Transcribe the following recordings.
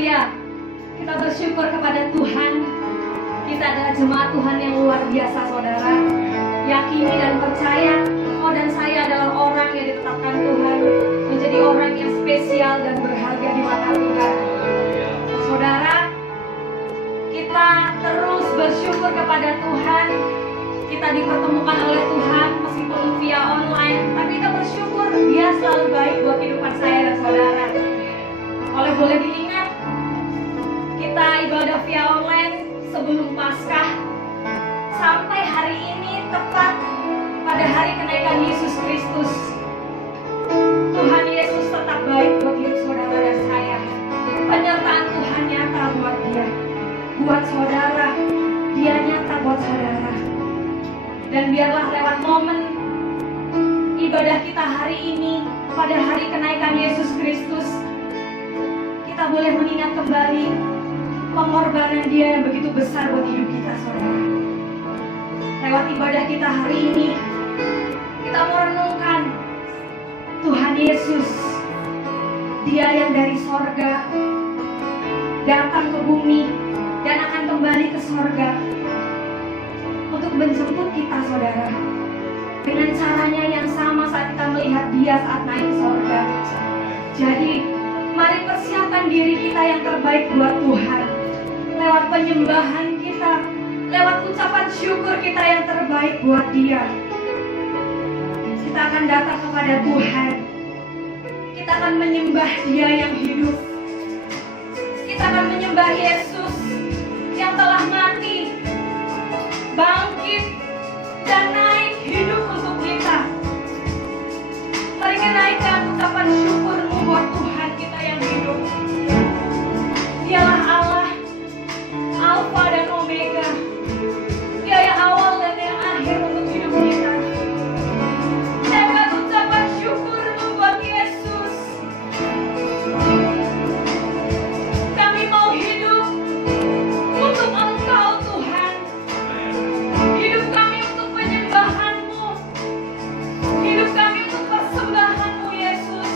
Haleluya. Kita bersyukur kepada Tuhan. Kita adalah jemaat Tuhan yang luar biasa, saudara. Yakini dan percaya kau dan saya adalah orang yang ditetapkan Tuhan menjadi orang yang spesial dan berharga di mata Tuhan. Saudara, kita terus bersyukur kepada Tuhan. Kita dipertemukan oleh Tuhan meskipun via online, tapi kita bersyukur Dia selalu baik buat kehidupan saya dan saudara. Oleh boleh diingat, kita ibadah via online sebelum Paskah sampai hari ini tepat pada hari kenaikan Yesus Kristus. Tuhan Yesus tetap baik buat hidup saudara dan saya. Penyertaan Tuhan nyata buat dia, buat saudara. Dia nyata buat saudara. Dan biarlah lewat momen ibadah kita hari ini, pada hari kenaikan Yesus Kristus, kita boleh mengingat kembali pengorbanan Dia yang begitu besar buat hidup kita, saudara. Lewat ibadah kita hari ini, kita merenungkan Tuhan Yesus, Dia yang dari sorga datang ke bumi dan akan kembali ke sorga untuk menjemput kita, saudara, dengan caranya yang sama saat kita melihat Dia saat naik ke sorga. Jadi mari persiapkan diri kita yang terbaik buat Tuhan. Lewat penyembahan kita, lewat ucapan syukur kita yang terbaik buat Dia, kita akan datang kepada Tuhan. Kita akan menyembah Dia yang hidup. Kita akan menyembah Yesus yang telah mati, bangkit, dan naik hidup untuk kita. Mari kenaikkan ucapan syukurmu buat Tuhan kita yang hidup. Dialah Allah, Alfa dan Omega. Dia yang awal dan yang akhir untuk hidup kita. Naikkan ucapan syukurmu buat Yesus. Kami mau hidup untuk Engkau, Tuhan. Hidup kami untuk penyembahan-Mu. Hidup kami untuk persembahan-Mu, Yesus.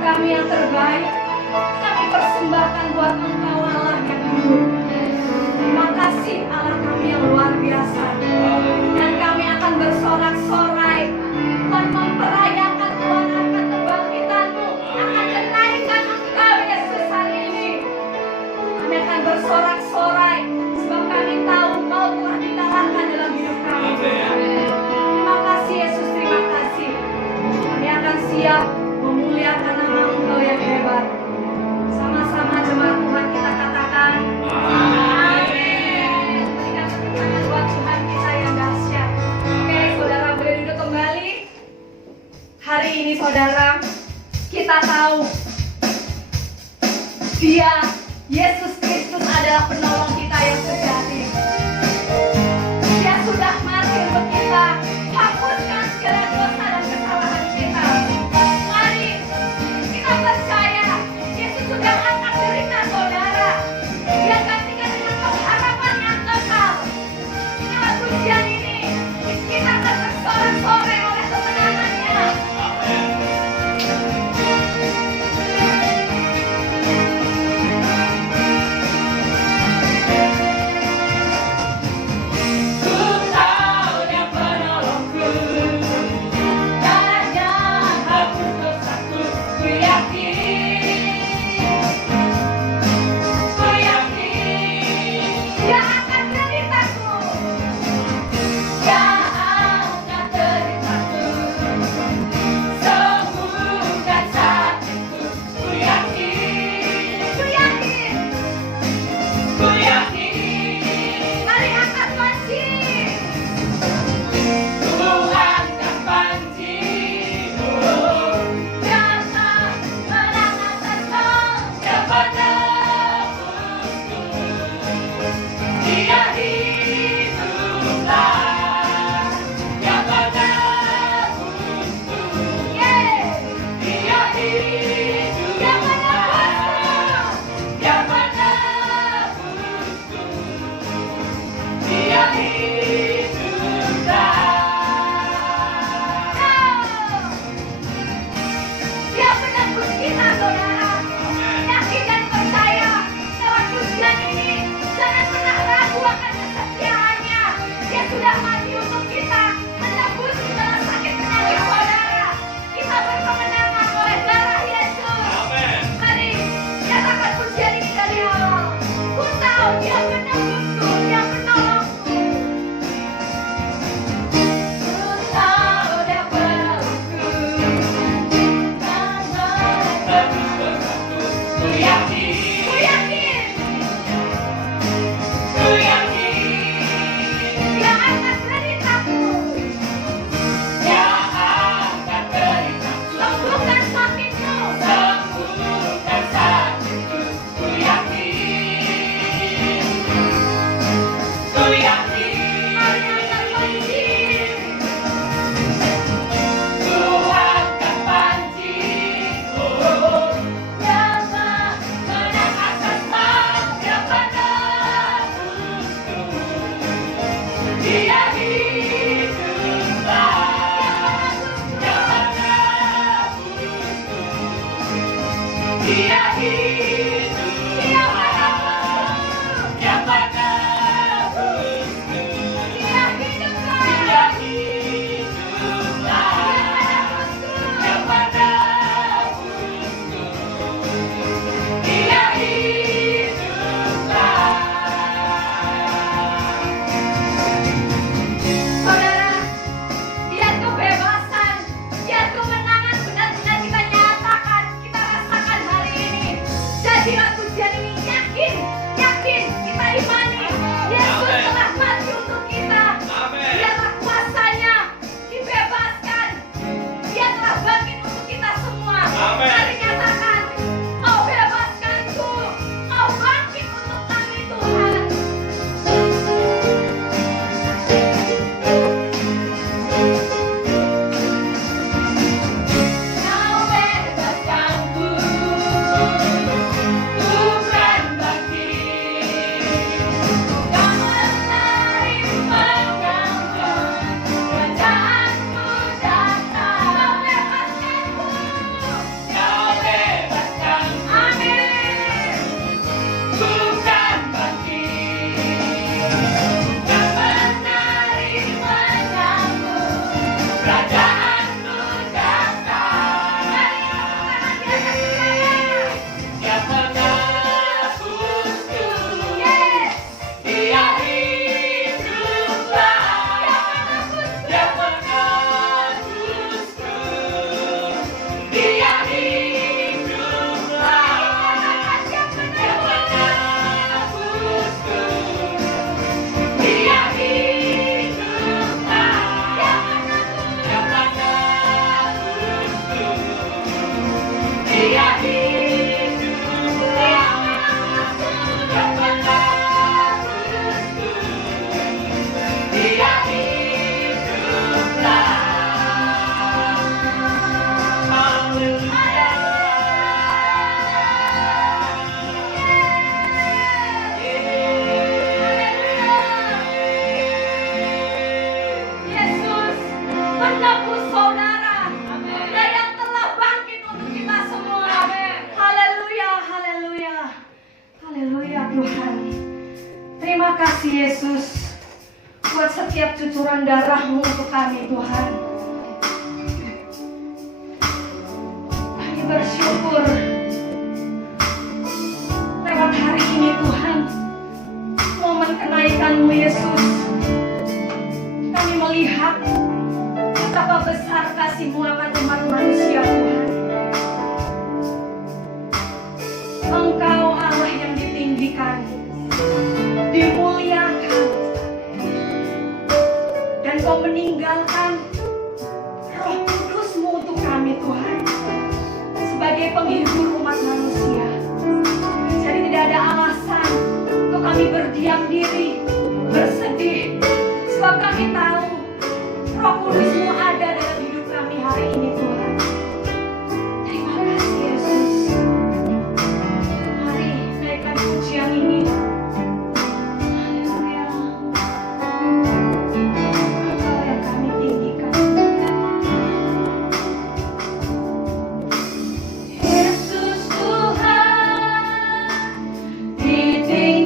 kami yang terbaik kami persembahkan buat Engkau Allah yang hidup. Terima kasih Allah kami yang luar biasa. Dan kami akan bersorak-sorai dan memperayakan Tuhan akan kebangkitan-Mu, akan kenaikan Engkau Yesus hari ini. Kami akan bersorak-sorai sebab kami tahu Engkau telah dikalahkan dalam hidup kami. Terima kasih Yesus, terima kasih. Kami akan siap memuliakan nama Engkau yang hebat. Sama-sama jemaat Tuhan kita katakan amin. Berikan tepuk tangan buat Tuhan kita yang dahsyat. Oke, saudara boleh duduk kembali. Hari ini saudara, kita tahu Dia, Yesus Kristus adalah penolong kita yang sejati. Dia sudah mati untuk kita, hapuskan segala dosa dan kesalahan kita. Mari kita percaya Yesus sudah angkat derita saudara. Dia gantikan dengan pengharapan yang kekal. Lewat pujian ini kita akan bersorak-sorai oleh kemenangannya. Dari kasih Yesus buat setiap cucuran darah-Mu untuk kami Tuhan. Kami bersyukur lewat hari ini Tuhan, momen kenaikan-Mu Yesus, kami melihat betapa besar kasih-Mu akan umat manusia Tuhan. Engkau Allah yang ditinggikan, dimuliakan, dan Kau meninggalkan Roh Kudus-Mu untuk kami Tuhan, sebagai penghibur umat manusia. Jadi tidak ada alasan untuk kami berdiam diri, bersedih, sebab kami tahu Roh Kudus-Mu ada dalam hidup kami hari ini Tuhan. Terima kasih Yesus. Mari naikkan pujian ini. Haleluya. Engkau yang kami tinggikan. Yesus Tuhan ditinggikan.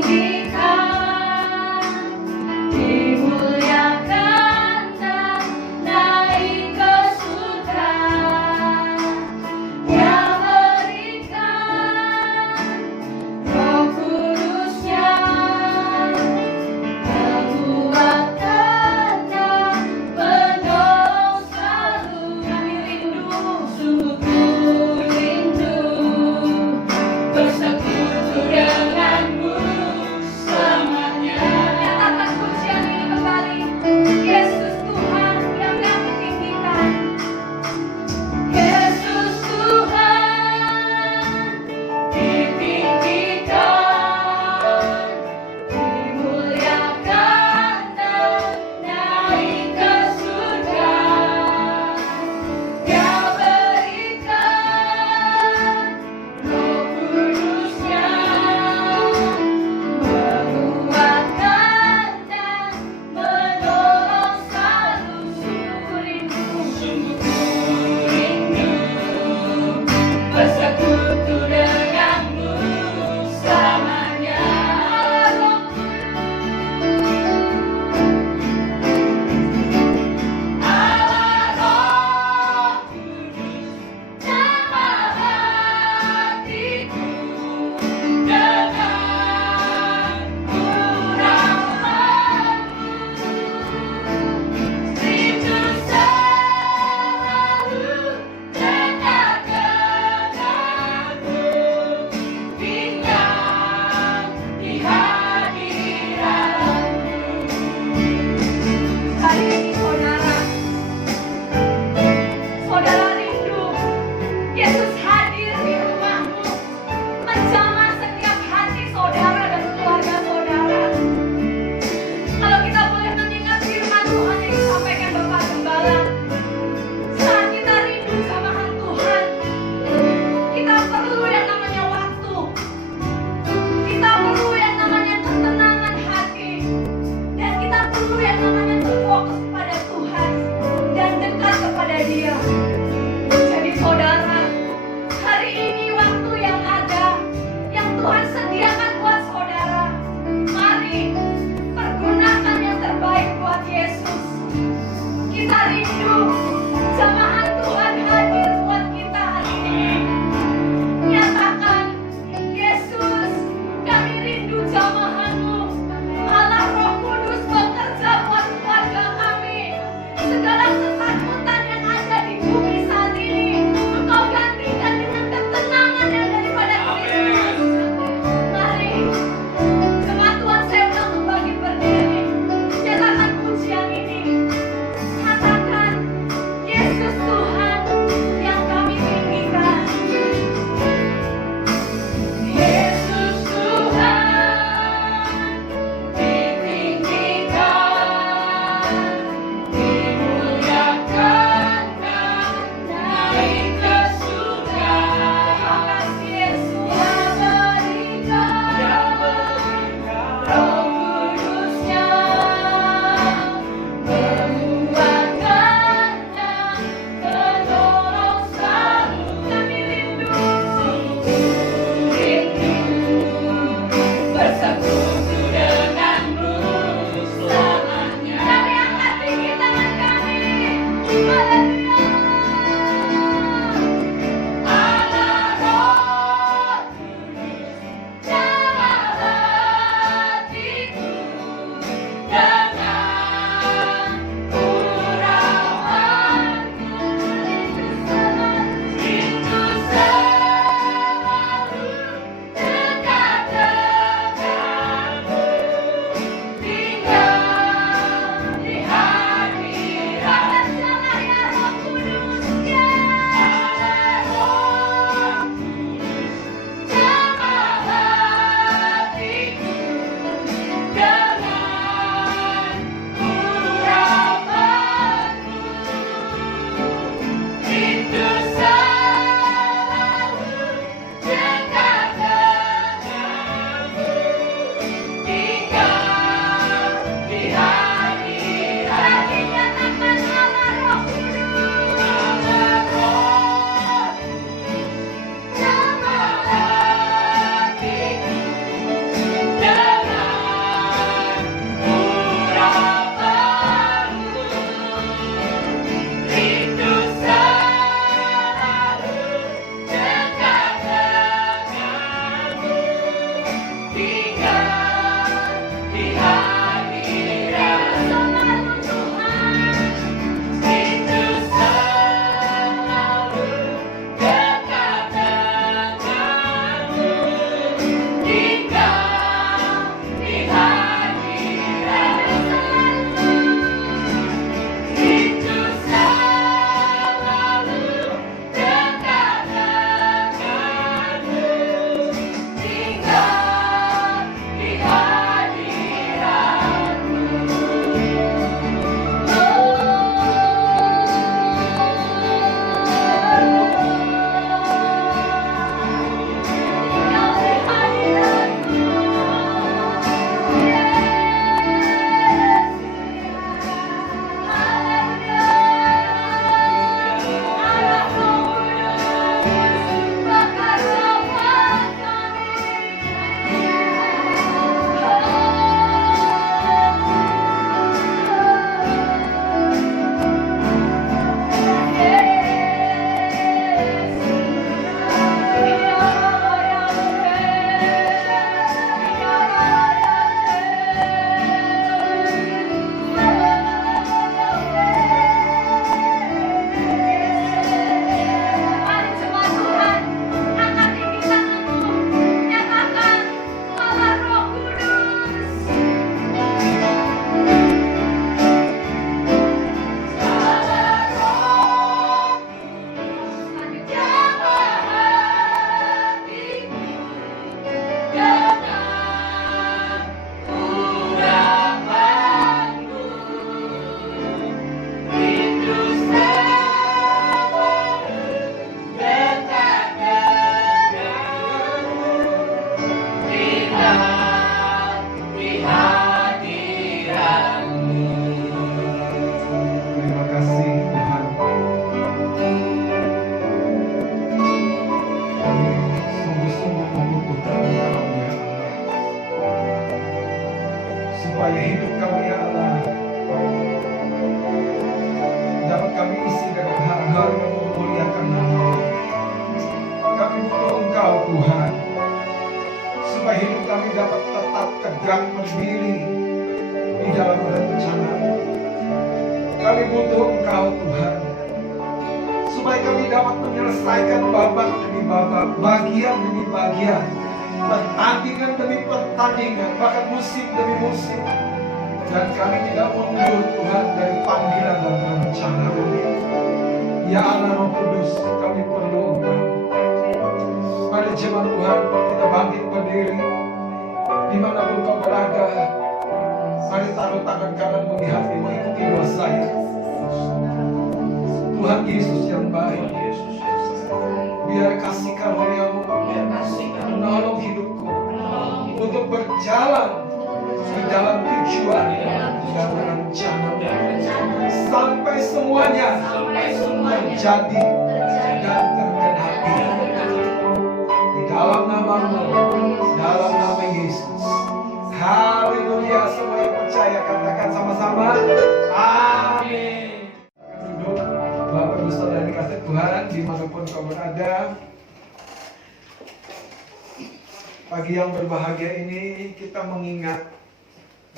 Pagi yang berbahagia ini kita mengingat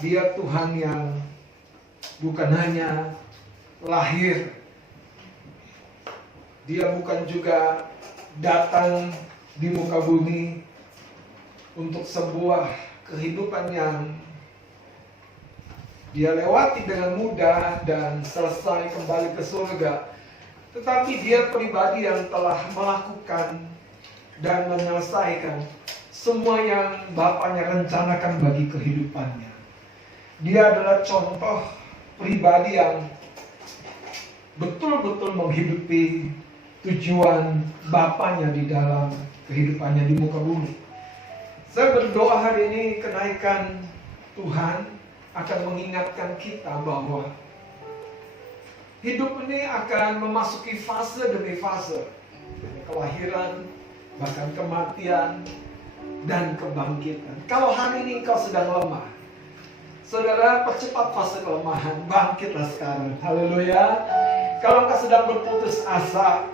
Dia Tuhan yang bukan hanya lahir, Dia bukan juga datang di muka bumi untuk sebuah kehidupan yang Dia lewati dengan mudah dan selesai kembali ke surga. Tetapi Dia pribadi yang telah melakukan dan menyelesaikan semua yang Bapaknya rencanakan bagi kehidupannya. Dia adalah contoh pribadi yang betul-betul menghidupi tujuan Bapaknya di dalam kehidupannya di muka bumi. Saya berdoa hari ini kenaikan Tuhan akan mengingatkan kita bahwa hidup ini akan memasuki fase demi fase. Kelahiran, bahkan kematian, dan kebangkitan. Kalau hari ini engkau sedang lemah, saudara, percepat fase kelemahan, bangkitlah sekarang. Haleluya. Kalau engkau sedang berputus asa,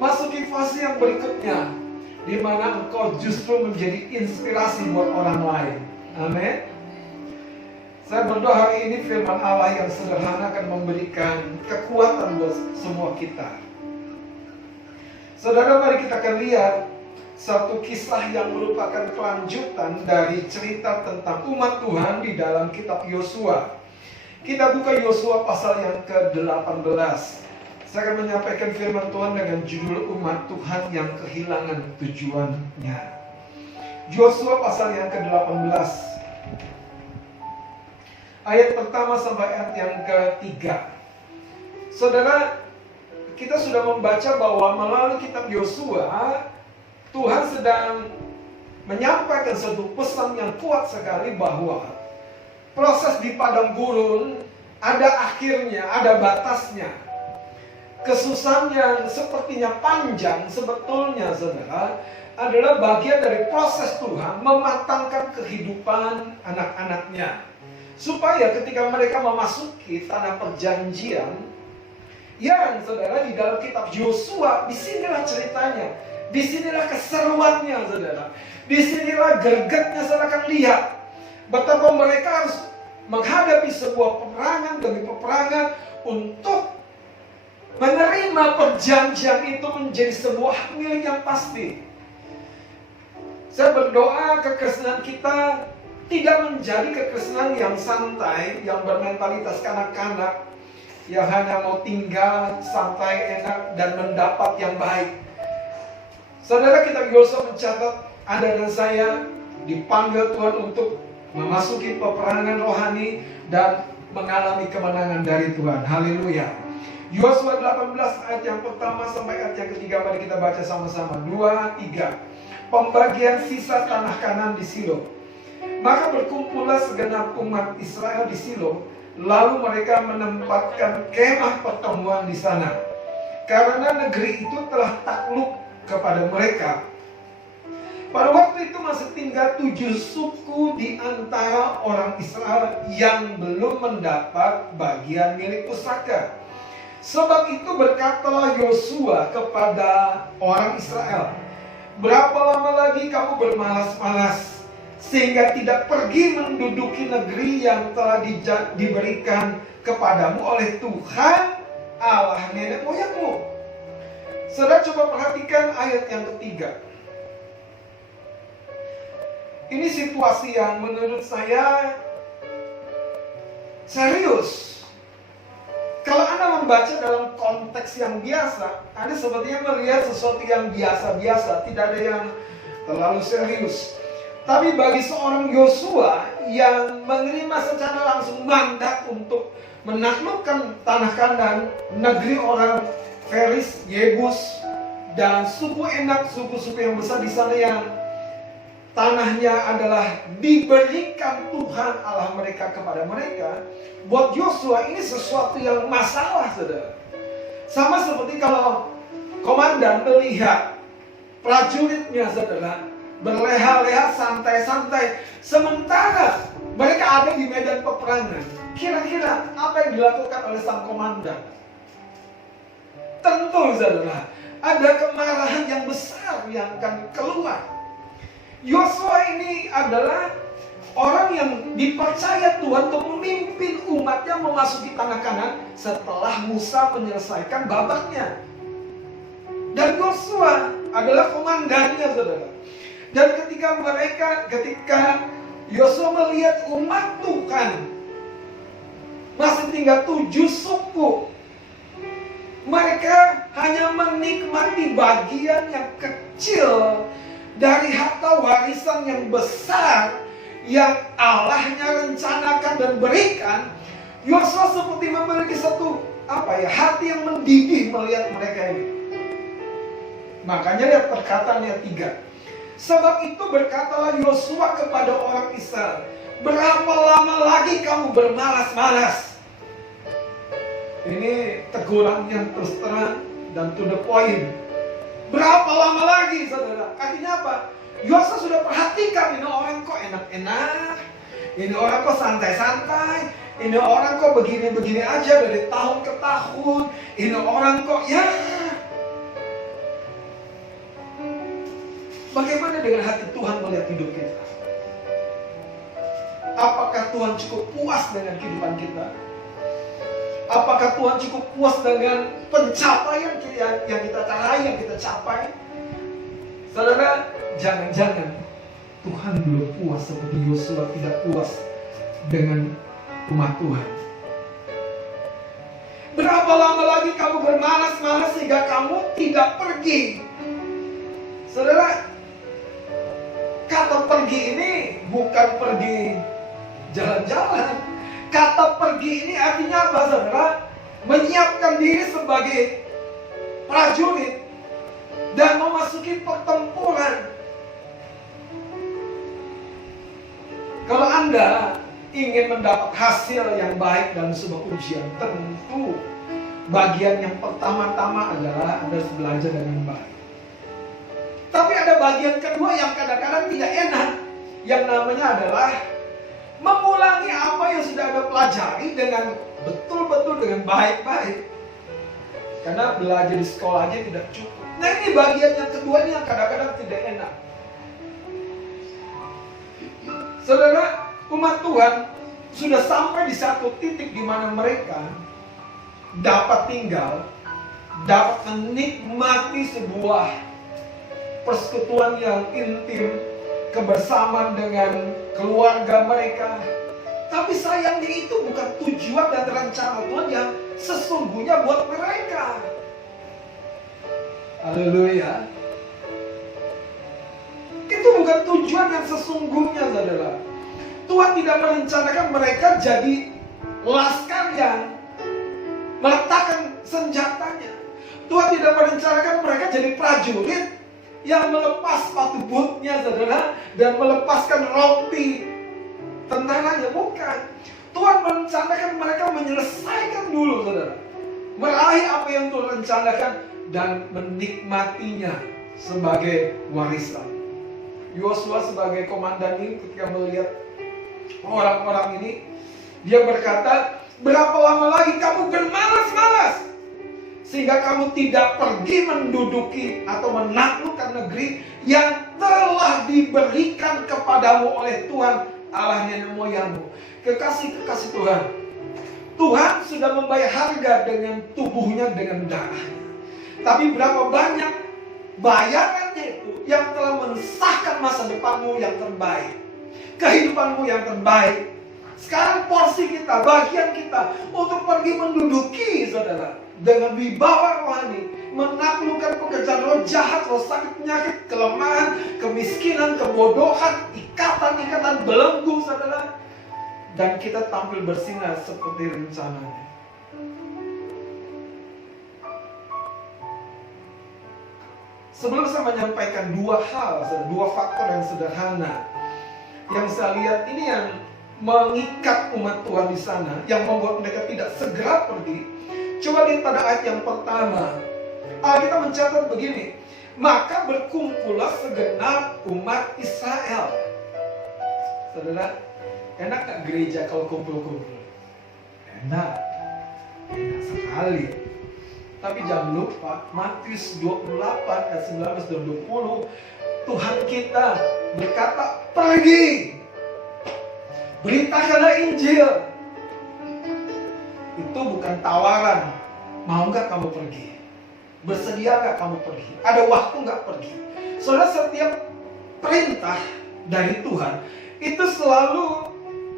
masuki fase yang berikutnya. di mana engkau justru menjadi inspirasi buat orang lain. Amin. Saya berdoa hari ini firman Allah yang sederhana akan memberikan kekuatan buat semua kita. Saudara, mari kita akan lihat satu kisah yang merupakan kelanjutan dari cerita tentang umat Tuhan di dalam kitab Yosua. Kita buka Yosua pasal yang ke-18. Saya akan menyampaikan firman Tuhan dengan judul umat Tuhan yang kehilangan tujuannya. Yosua pasal yang ke-18. Ayat pertama sampai ayat yang ke-3. Saudara, kita sudah membaca bahwa melalui kitab Yosua, Tuhan sedang menyampaikan satu pesan yang kuat sekali bahwa proses di padang gurun ada akhirnya, ada batasnya. Kesusahan yang sepertinya panjang sebetulnya, saudara, adalah bagian dari proses Tuhan mematangkan kehidupan anak-anaknya. Supaya ketika mereka memasuki tanah perjanjian, yang saudara di dalam kitab Yosua, disinilah ceritanya. Disinilah keseruannya, saudara. Disinilah gregetnya, saudara akan lihat betapa mereka harus menghadapi sebuah peperangan demi peperangan untuk menerima perjanjian itu menjadi sebuah milik yang pasti. Saya berdoa kekristenan kita tidak menjadi kekristenan yang santai, yang bermentalitas kanak-kanak, yang hanya mau tinggal santai, enak, dan mendapat yang baik. Saudara, kitab Yosua mencatat Anda dan saya dipanggil Tuhan untuk memasuki peperangan rohani dan mengalami kemenangan dari Tuhan. Haleluya. Yosua 18 ayat yang pertama sampai ayat yang ketiga, mari kita baca sama-sama. 2, 3. Pembagian sisa tanah Kanan di Silo. Maka berkumpullah segenap umat Israel di Silo, lalu mereka menempatkan kemah pertemuan di sana. Karena negeri itu telah takluk kepada mereka. Pada waktu itu masih tinggal 7 suku di antara orang Israel yang belum mendapat bagian milik pusaka. Sebab itu berkatalah Yosua kepada orang Israel, berapa lama lagi kamu bermalas-malas sehingga tidak pergi menduduki negeri yang telah diberikan kepadamu oleh Tuhan Allah nenek moyangmu? Saudara, coba perhatikan ayat yang ketiga. Ini situasi yang menurut saya serius. Kalau Anda membaca dalam konteks yang biasa, Anda sepertinya melihat sesuatu yang biasa-biasa, tidak ada yang terlalu serius. Tapi bagi seorang Yosua yang menerima secara langsung mandat untuk menaklukkan tanah Kanan, negeri orang Feris, Yebus, dan suku Enak, suku-suku yang besar di sana yang tanahnya adalah diberikan Tuhan Allah mereka kepada mereka. Buat Yosua ini sesuatu yang masalah, saudara. Sama seperti kalau komandan melihat prajuritnya, saudara, berleha-leha santai-santai sementara mereka ada di medan peperangan. Kira-kira apa yang dilakukan oleh sang komandan? Tentu, saudara, ada kemarahan yang besar yang akan keluar. Yosua ini adalah orang yang dipercaya Tuhan untuk memimpin umatnya memasuki tanah Kanan setelah Musa menyelesaikan babaknya. Dan Yosua adalah komandannya, saudara. Dan ketika Yosua melihat umat Tuhan masih tinggal 7 suku, mereka hanya menikmati bagian yang kecil dari harta warisan yang besar yang Allahnya rencanakan dan berikan. Yosua seperti memiliki satu hati yang mendidih melihat mereka ini. Makanya lihat perkataan yang 3. Sebab itu berkatalah Yosua kepada orang Israel, berapa lama lagi kamu bermalas-malas? Ini teguran yang terus terang dan to the point. Berapa lama lagi, saudara? Artinya apa? Yosua sudah perhatikan, ini orang kok enak-enak, ini orang kok santai-santai, ini orang kok begini-begini aja dari tahun ke tahun, ini orang kok Bagaimana dengan hati Tuhan melihat hidup kita? Apakah Tuhan cukup puas dengan kehidupan kita? Apakah Tuhan cukup puas dengan pencapaian yang kita capai, yang kita capai? Saudara, jangan-jangan Tuhan belum puas seperti Yosua tidak puas dengan umat Tuhan. Berapa lama lagi kamu bermalas-malas sehingga kamu tidak pergi? Saudara, kata pergi ini bukan pergi jalan-jalan. Kata pergi ini artinya apa, saudara? Menyiapkan diri sebagai prajurit dan memasuki pertempuran. Kalau Anda ingin mendapat hasil yang baik dalam sebuah ujian, tentu bagian yang pertama-tama adalah Anda harus belajar dengan baik. Tapi ada bagian kedua yang kadang-kadang tidak enak, yang namanya adalah mengulangi apa yang sudah Anda pelajari dengan betul-betul dengan baik-baik. Karena belajar di sekolah aja tidak cukup. Nah, ini bagian yang kedua ini yang kadang-kadang tidak enak. Saudara, umat Tuhan sudah sampai di satu titik di mana mereka dapat tinggal, dapat menikmati sebuah persekutuan yang intim, kebersamaan dengan keluarga mereka. Tapi sayangnya itu bukan tujuan dan rencana Tuhan yang sesungguhnya buat mereka. Haleluya. Itu bukan tujuan yang sesungguhnya, saudara. Tuhan tidak merencanakan mereka jadi laskar yang meletakkan senjatanya. Tuhan tidak merencanakan mereka jadi prajurit yang melepas sepatu bootnya, saudara, dan melepaskan rompi tentaranya. Bukan. Tuhan merencanakan mereka menyelesaikan dulu, saudara, meraih apa yang Tuhan rencanakan dan menikmatinya sebagai warisan. Yosua sebagai komandan ini ketika melihat orang-orang ini, dia berkata, berapa lama lagi kamu bermalas-malas sehingga kamu tidak pergi menduduki atau menaklukkan negeri yang telah diberikan kepadamu oleh Tuhan Allah nenek moyangmu. Kekasih-kekasih Tuhan, Tuhan sudah membayar harga dengan tubuhnya, dengan darahnya. Tapi berapa banyak bayarannya itu yang telah mensahkan masa depanmu yang terbaik, kehidupanmu yang terbaik. Sekarang porsi kita, bagian kita untuk pergi menduduki, saudara, dengan wibawa rohani, menaklukkan pekerjaan roh jahat, roh sakit, penyakit, kelemahan, kemiskinan, kebodohan, ikatan-ikatan belenggu, saudara. Dan kita tampil bersinar seperti rencananya. Sebelum saya menyampaikan dua hal, dua faktor yang sederhana yang saya lihat ini yang mengikat umat Tuhan di sana, yang membuat mereka tidak segera pergi. Coba lihat pada ayat yang pertama. Kita mencatat begini, maka berkumpullah segenap umat Israel. Saudara, enak gak gereja kalau kumpul-kumpul? Enak sekali. Tapi jangan lupa Matius 28 ayat 19 dan 20, Tuhan kita berkata, pergi, beritakanlah Injil. Itu bukan tawaran. Mau gak kamu pergi? Bersedia gak kamu pergi? Ada waktu gak pergi? Saudara, setiap perintah dari Tuhan itu selalu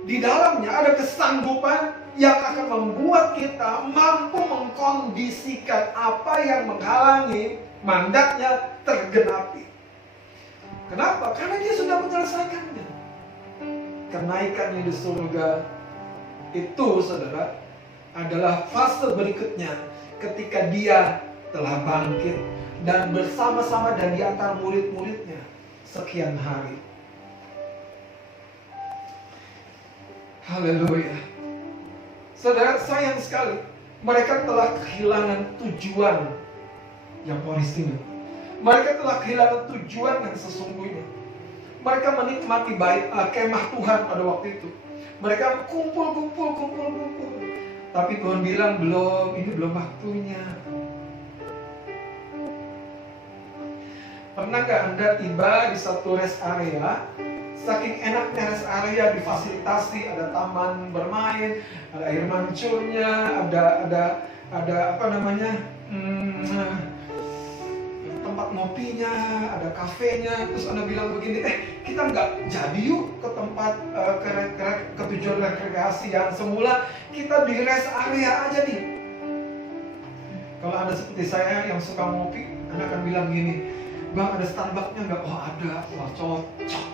di dalamnya ada kesanggupan yang akan membuat kita mampu mengkondisikan apa yang menghalangi mandatnya tergenapi. Kenapa? Karena dia sudah menyelesaikannya. Kenaikannya di surga itu, saudara, adalah fase berikutnya ketika dia telah bangkit dan bersama-sama dan di antara murid-muridnya sekian hari. Haleluya. Saudara, sayang sekali mereka telah kehilangan tujuan yang orisinil. Mereka telah kehilangan tujuan yang sesungguhnya. Mereka menikmati kemah Tuhan pada waktu itu. Mereka kumpul. Tapi Tuhan bilang, ini belum waktunya. Pernah nggak Anda tiba di satu rest area, saking enaknya rest area difasilitasi, ada taman bermain, ada air mancurnya, ada apa namanya, tempat ngopinya, ada kafenya. Terus Anda bilang begini, kita nggak jadi yuk ke tempat ke tujuan rekreasi yang semula, kita di rest area aja nih. Kalau Anda seperti saya yang suka ngopi, Anda akan bilang gini, Bang, ada Starbucks-nya nggak? Oh ada, wah cocok.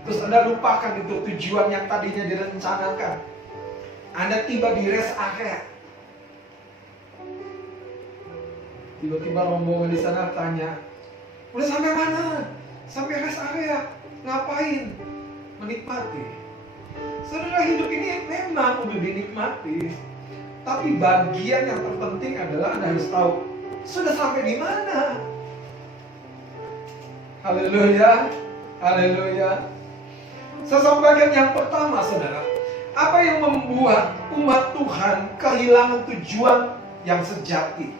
Terus Anda lupakan itu tujuan yang tadinya direncanakan. Anda tiba di rest area. Tiba-tiba rombongan di sana tanya, udah sampai mana? Sampai rest area. Ngapain? Menikmati. Saudara, hidup ini memang udah dinikmati. Tapi bagian yang terpenting adalah Anda harus tahu, sudah sampai di mana? Haleluya. Haleluya. Sesuatu bagian yang pertama, saudara, apa yang membuat umat Tuhan kehilangan tujuan yang sejati?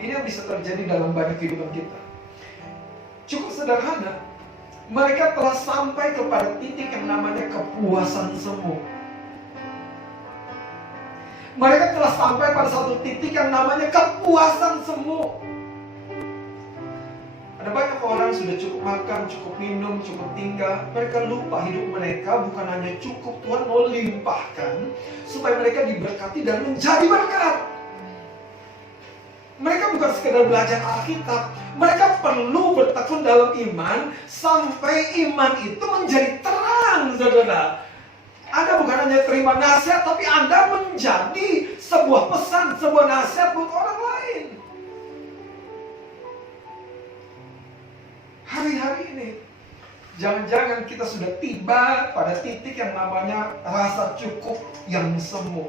Ini yang bisa terjadi dalam banyak kehidupan kita. Cukup sederhana. Mereka telah sampai kepada titik yang namanya kepuasan semu. Mereka telah sampai pada satu titik yang namanya kepuasan semu. Ada banyak orang sudah cukup makan, cukup minum, cukup tinggal. Mereka lupa hidup mereka bukan hanya cukup, Tuhan mau limpahkan supaya mereka diberkati dan menjadi berkat. Mereka bukan sekedar belajar Alkitab, mereka perlu bertekun dalam iman sampai iman itu menjadi terang, saudara. Anda bukan hanya terima nasihat, tapi Anda menjadi sebuah pesan, sebuah nasihat buat orang lain. Hari-hari ini, jangan-jangan kita sudah tiba pada titik yang namanya rasa cukup yang semu.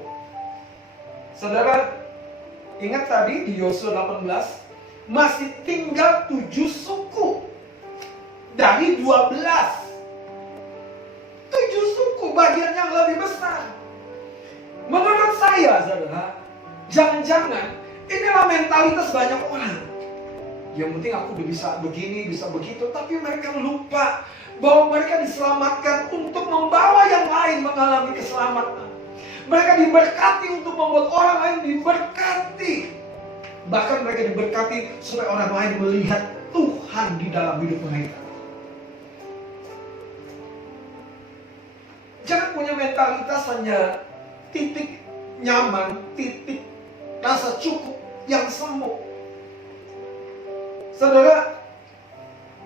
Saudara, ingat tadi di Yosua 18, masih tinggal 7 suku dari 12. 7 suku, bagian yang lebih besar. Menurut saya, saudara, jangan-jangan inilah mentalitas banyak orang. Yang penting aku udah bisa begini, bisa begitu. Tapi mereka lupa bahwa mereka diselamatkan untuk membawa yang lain mengalami keselamatan. Mereka diberkati untuk membuat orang lain diberkati. Bahkan mereka diberkati supaya orang lain melihat Tuhan di dalam hidup mereka. Jangan punya mentalitas hanya titik nyaman, titik rasa cukup yang semu. Saudara,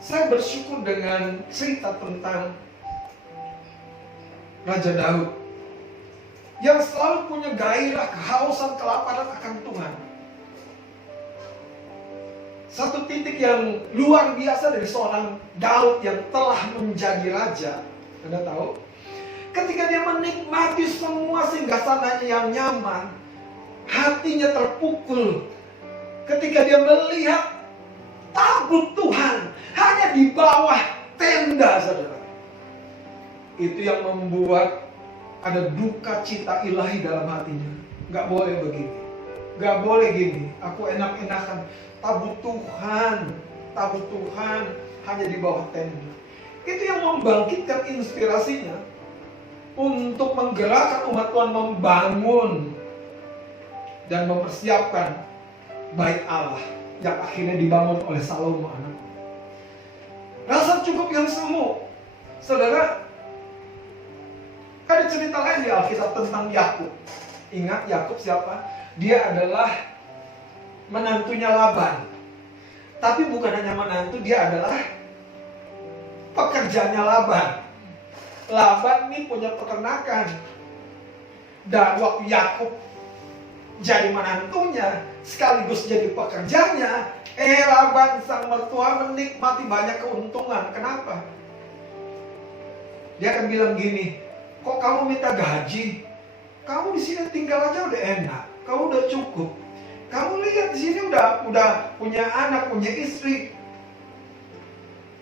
saya bersyukur dengan cerita tentang Raja Daud yang selalu punya gairah, kehausan, kelaparan akan Tuhan. Satu titik yang luar biasa dari seorang Daud yang telah menjadi raja. Anda tahu? Ketika dia menikmati semua singgasananya yang nyaman, hatinya terpukul. Ketika dia melihat tabut Tuhan hanya di bawah tenda, saudara. Itu yang membuat ada duka cita ilahi dalam hatinya. Gak boleh begini, gak boleh gini. Aku enak-enakan. Tabut Tuhan hanya di bawah tenda. Itu yang membangkitkan inspirasinya untuk menggerakkan umat Tuhan membangun dan mempersiapkan bait Allah yang akhirnya dibangun oleh Salomo anak. Rasa cukup yang semu. Saudara, ada cerita lain di Alkitab tentang Yakub. Ingat Yakub siapa? Dia adalah menantunya Laban. Tapi bukan hanya menantu, dia adalah pekerjanya Laban. Laban ini punya peternakan. Dan waktu Yakub jadi menantunya sekaligus jadi pekerjanya, Laban sang mertua menikmati banyak keuntungan. Kenapa? Dia akan bilang gini, kok kamu minta gaji? Kamu di sini tinggal aja udah enak, kamu udah cukup. Kamu lihat di sini udah punya anak, punya istri.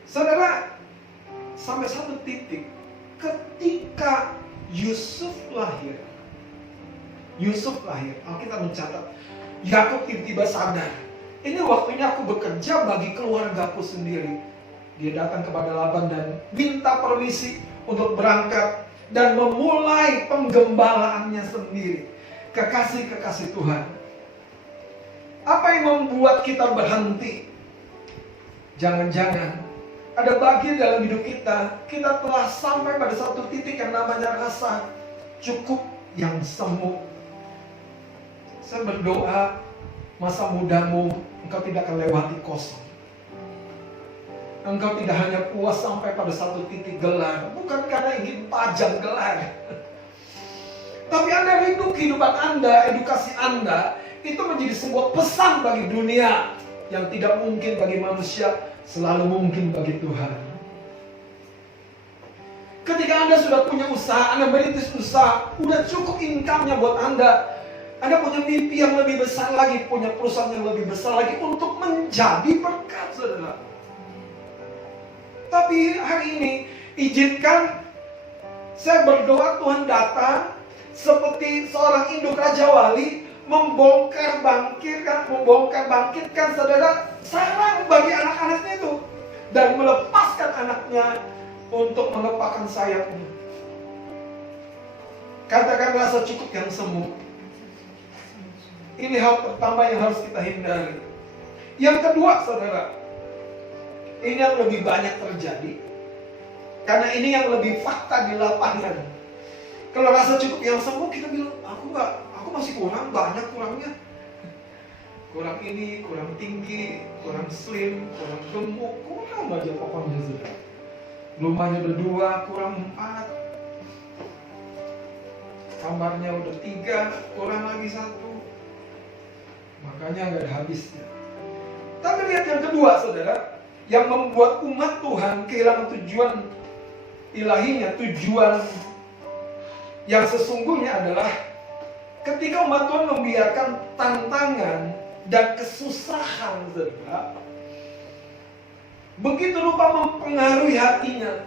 Saudara, sampai satu titik ketika Yusuf lahir, Alkitab mencatat, Yakub tiba-tiba sadar Ini waktunya aku bekerja bagi keluargaku sendiri. Dia datang kepada Laban dan minta permisi untuk berangkat dan memulai penggembalaannya sendiri. Kekasih-kekasih Tuhan, apa yang membuat kita berhenti? Jangan-jangan ada bagian dalam hidup kita, kita telah sampai pada satu titik yang namanya rasa cukup yang semu. Saya berdoa, masa mudamu engkau tidak akan lewati kosong. Engkau tidak hanya puas sampai pada satu titik gelar, bukan karena ingin pajang gelar, tapi Anda rindu kehidupan Anda, edukasi Anda itu menjadi sebuah pesan bagi dunia yang tidak mungkin bagi manusia, selalu mungkin bagi Tuhan. Ketika Anda sudah punya usaha, Anda merintis usaha, udah cukup income-nya buat Anda punya mimpi yang lebih besar lagi, punya perusahaan yang lebih besar lagi untuk menjadi berkat, saudara. Tapi hari ini, izinkan saya berdoa Tuhan datang seperti seorang induk Raja Wali, membongkar bangkitkan saudara sarang bagi anak-anaknya itu, dan melepaskan anaknya untuk mengepakkan sayapnya. Katakan rasa cukup yang semu. Ini hal pertama yang harus kita hindari. Yang kedua, saudara, ini yang lebih banyak terjadi, karena ini yang lebih fakta di lapangan. Kalau rasa cukup yang semu, kita bilang, aku masih kurangnya. Kurang ini, kurang tinggi, kurang slim, kurang gemuk, kurang aja pokoknya, saudara. Rumahnya udah 2, kurang 4. Kamarnya udah 3, kurang lagi 1. Makanya nggak ada habisnya. Tapi lihat yang kedua, saudara, yang membuat umat Tuhan kehilangan tujuan ilahinya, tujuan yang sesungguhnya adalah ketika umat Tuhan membiarkan tantangan dan kesusahan, saudara, begitu lupa mempengaruhi hatinya.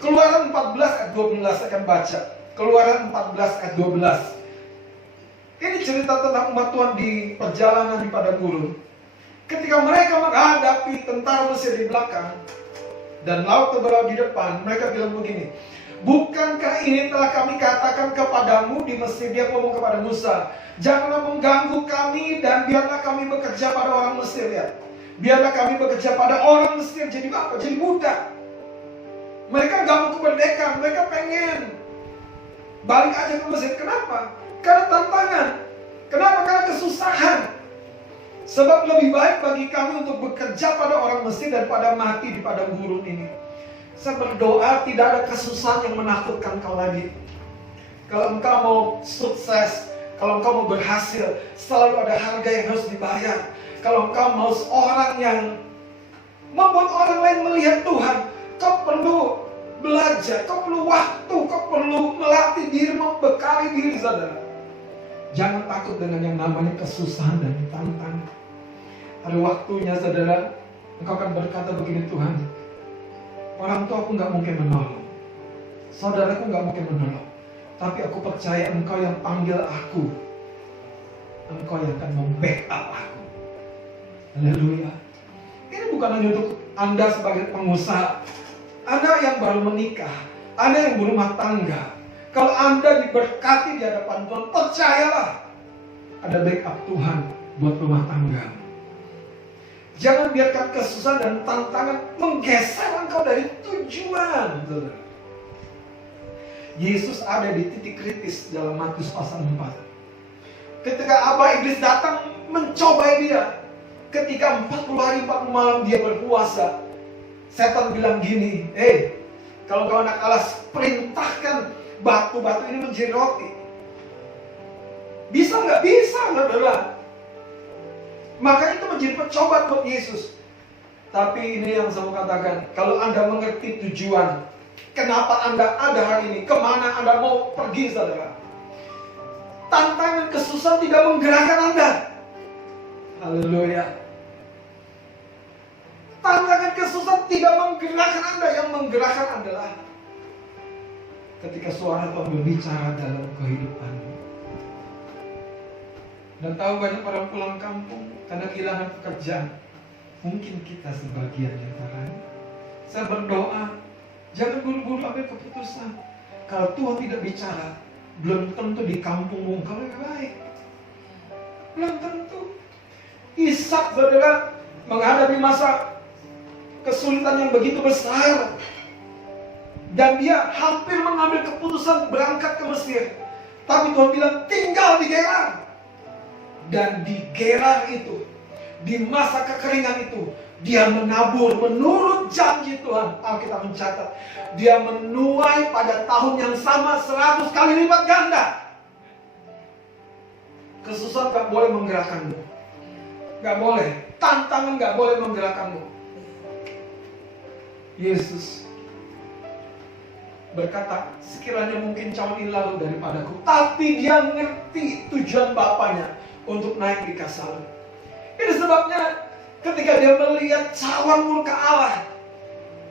Keluaran 14 ayat 12 akan baca. Keluaran 14 ayat 12. Ini cerita tentang umat Tuhan di perjalanan di padang gurun. Ketika mereka menghadapi tentara Mesir di belakang dan laut terbelah di depan, mereka bilang begini, bukankah ini telah kami katakan kepadamu di Mesir? Dia ngomong kepada Musa, janganlah mengganggu kami dan biarlah kami bekerja pada orang Mesir, ya. Biarlah kami bekerja pada orang Mesir. Jadi apa? Jadi budak. Mereka gak mau kemerdekaan, mereka pengen balik aja ke Mesir. Kenapa? Karena tantangan. Kenapa? Karena kesusahan. Sebab lebih baik bagi kami untuk bekerja pada orang Mesir daripada mati di padang gurun ini. Saya berdoa tidak ada kesusahan yang menakutkan kau lagi. Kalau engkau mau sukses, kalau engkau mau berhasil, selalu ada harga yang harus dibayar. Kalau engkau mau seorang yang membuat orang lain melihat Tuhan, kau perlu belajar, kau perlu waktu, kau perlu melatih diri, membekali diri, saudara. Jangan takut dengan yang namanya kesusahan dan tantangan. Ada waktunya, saudara, engkau akan berkata begini, Tuhan, orang tua aku gak mungkin menolong, saudaraku gak mungkin menolong, tapi aku percaya engkau yang panggil aku, engkau yang akan membackup aku. Haleluya. Ini bukan hanya untuk Anda sebagai pengusaha, Anda yang baru menikah, Anda yang berumah tangga. Kalau Anda diberkati di hadapan Tuhan, percayalah ada backup Tuhan buat rumah tangga. Jangan biarkan kesusahan dan tantangan menggeser engkau dari tujuan. Yesus ada di titik kritis dalam Matius pasal 4. Ketika Aba Iblis datang mencobai dia, ketika 40 hari 40 malam dia berpuasa, setan bilang gini, kalau kau anak Allah, perintahkan batu-batu ini menjadi roti. Bisa nggak? Bisa, saudara. Maka itu menjadi percobaan buat Yesus. Tapi ini yang saya mau katakan, kalau Anda mengerti tujuan, kenapa Anda ada hari ini, kemana Anda mau pergi, saudara, tantangan kesusahan tidak menggerakkan Anda. Haleluya. Tantangan kesusahan tidak menggerakkan Anda. Yang menggerakkan adalah ketika suara Tuhan berbicara dalam kehidupanmu. Dan tahu banyak orang pulang kampung karena kehilangan pekerjaan. Mungkin kita sebagian di antaranya. Saya berdoa, jangan buru-buru ambil keputusan. Kalau Tuhan tidak bicara, belum tentu di kampungmu engkau lebih baik. Belum tentu. Ishak, saudara, menghadapi masa kesulitan yang begitu besar. Dan dia hampir mengambil keputusan berangkat ke Mesir. Tapi Tuhan bilang, tinggal di Gerar. Dan di Gerar itu, di masa kekeringan itu, dia menabur menurut janji Tuhan. Alkitab mencatat, dia menuai pada tahun yang sama 100 kali lipat ganda. Kesusahan gak boleh menggerakkanmu. Gak boleh. Tantangan gak boleh menggerakkanmu. Yesus berkata, sekiranya mungkin cawan ini lalu daripadaku. Tapi dia ngerti tujuan Bapaknya untuk naik di Kasal. Itu sebabnya ketika dia melihat cawan murka Allah,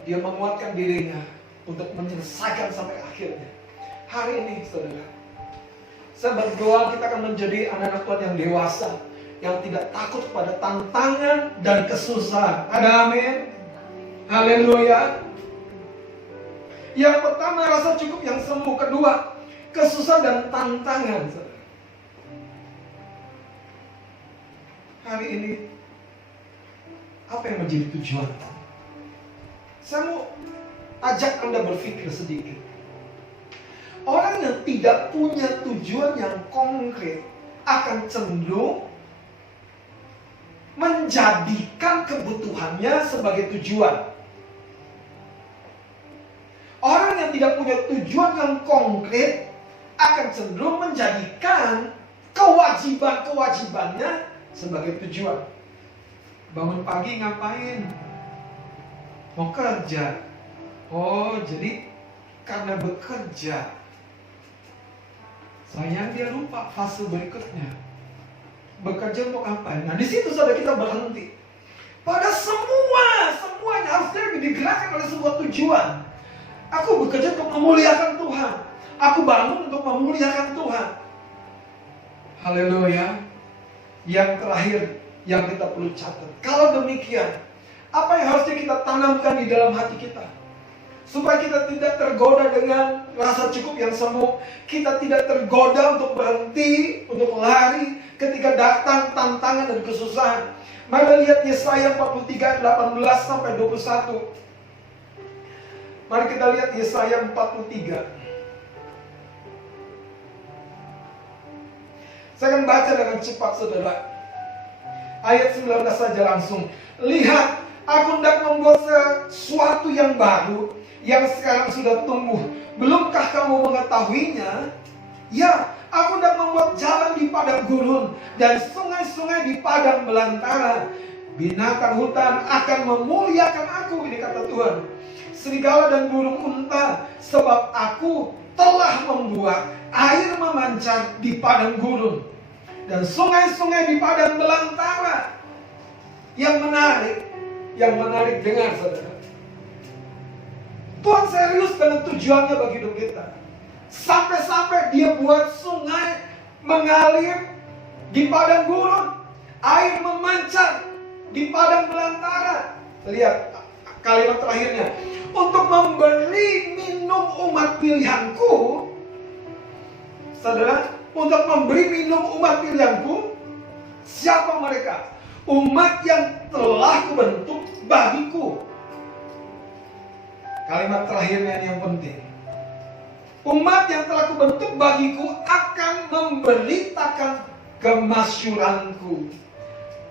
dia menguatkan dirinya untuk menyelesaikan sampai akhirnya. Hari ini, saudara, saya berdoa kita akan menjadi anak-anak Tuhan yang dewasa, yang tidak takut pada tantangan dan kesusahan. Ada amin? Haleluya. Yang pertama, rasa cukup yang semu. Kedua, kesusahan dan tantangan. Hari ini, apa yang menjadi tujuan? Saya mau ajak Anda berpikir sedikit. Orang yang tidak punya tujuan yang konkret akan cenderung menjadikan kebutuhannya sebagai tujuan. Orang yang tidak punya tujuan yang konkret akan cenderung menjadikan kewajiban-kewajibannya sebagai tujuan. Bangun pagi ngapain? Mau kerja. Oh, jadi karena bekerja, sayang dia lupa fase berikutnya. Bekerja untuk apa? Nah, di situ saudara kita berhenti. Pada semuanya harusnya digerakkan oleh sebuah tujuan. Aku bekerja untuk memuliakan Tuhan. Aku bangun untuk memuliakan Tuhan. Haleluya. Yang terakhir yang kita perlu catat. Kalau demikian, apa yang harusnya kita tanamkan di dalam hati kita? Supaya kita tidak tergoda dengan rasa cukup yang semu. Kita tidak tergoda untuk berhenti, untuk lari ketika datang tantangan dan kesusahan. Mari lihat Yesaya 43 18 sampai 21. Mari kita lihat Yesaya 43. Saya akan baca dengan cepat, saudara. Ayat 19 saja langsung. Lihat, aku hendak membuat sesuatu yang baru, yang sekarang sudah tumbuh. Belumkah kamu mengetahuinya? Ya, aku hendak membuat jalan di padang gurun dan sungai-sungai di padang belantara. Binatang hutan akan memuliakan aku, ini kata Tuhan. Serigala dan burung unta, sebab aku telah membuat air memancar di padang gurun dan sungai-sungai di padang belantara. Yang menarik dengar, saudara. Tuhan serius dengan tujuannya bagi hidup kita. Sampai-sampai dia buat sungai mengalir di padang gurun, air memancar di padang belantara. Lihat kalimat terakhirnya. Untuk memberi minum umat pilihanku. Saudara, untuk memberi minum umat pilihanku. Siapa mereka? Umat yang telah kubentuk bagiku. Kalimat terakhirnya yang penting. Umat yang telah kubentuk bagiku akan memberitakan kemasyuranku.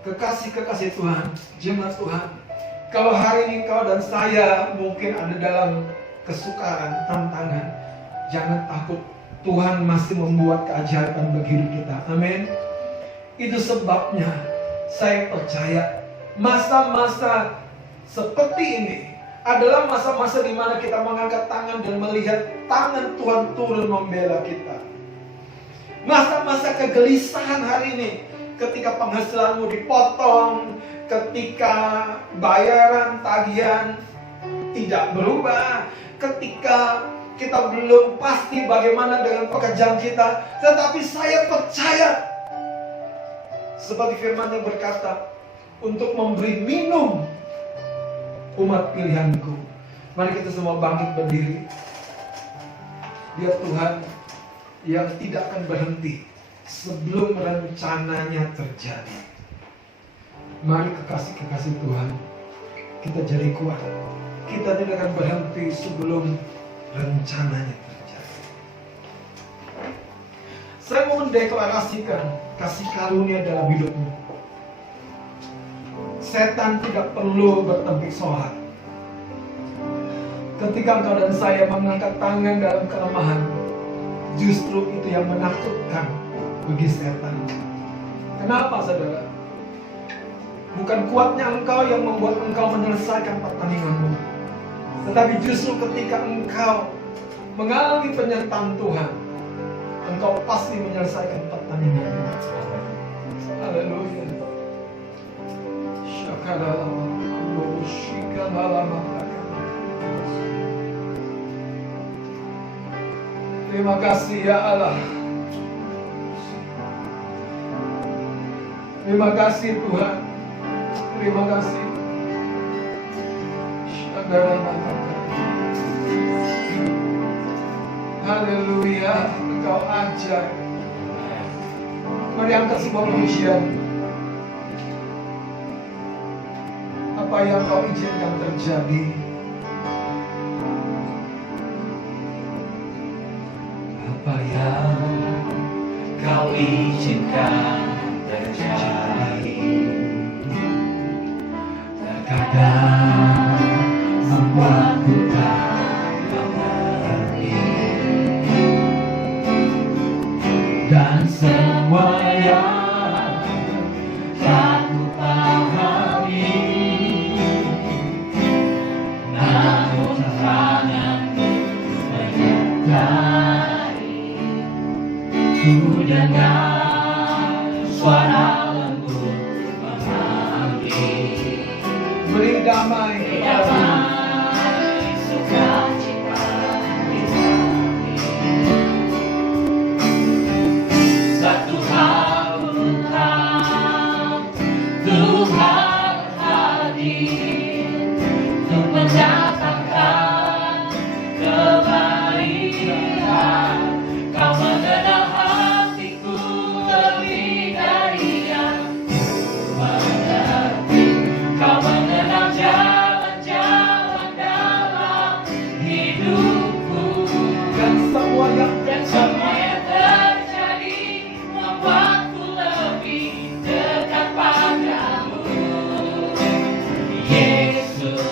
Kekasih-kekasih Tuhan, jemaat Tuhan, kalau hari ini kau dan saya mungkin ada dalam kesukaran, tantangan, jangan takut. Tuhan masih membuat keajaiban bagi hidup kita. Amin. Itu sebabnya saya percaya masa-masa seperti ini adalah masa-masa di mana kita mengangkat tangan dan melihat tangan Tuhan turun membela kita. Masa-masa kegelisahan hari ini, ketika penghasilanmu dipotong, ketika bayaran tagihan tidak berubah, ketika kita belum pasti bagaimana dengan pekerjaan kita, tetapi saya percaya Seperti firman yang berkata, untuk memberi minum umat pilihanku. Mari kita semua bangkit berdiri. Dia Tuhan yang tidak akan berhenti sebelum rencananya terjadi. Mari kekasih-kekasih Tuhan, kita jadi kuat. Kita tidak akan berhenti sebelum rencananya terjadi. Saya mau mendeklarasikan kasih karunia dalam hidupmu. Setan tidak perlu bertempik soal. Ketika engkau dan saya mengangkat tangan dalam kelemahan, justru itu yang menakutkan bagi setan. Kenapa, saudara? Bukan kuatnya engkau yang membuat engkau menyelesaikan pertandinganmu, tetapi justru ketika engkau mengalami penyertaan Tuhan, engkau pasti menyelesaikan pertandinganmu. Haleluya. Terima kasih ya Allah. Terima kasih Tuhan. Terima kasih. Haleluya, Engkau ajaib. Mari angkat sebuah pujian. Apa yang Kau izinkan terjadi? Apa yang Kau izinkan terjadi? Terkadang membuatku tak mengerti, dan semua yang tak ku pahami, namun tanganmu menyertai. Ku dengar suara lembut memanggil, Beri damai kepadamu. sukacita di hati. Satu hal Tuhan, Tuhan hadir untuk mendatangkan kebaikan. Kau mengenal hatiku lebih dari yang mengerti. Kau mengenal jalan-jalan dalam hidupku, Dan semua yang dan semua yang terjadi membuatku lebih dekat padamu. Yesus,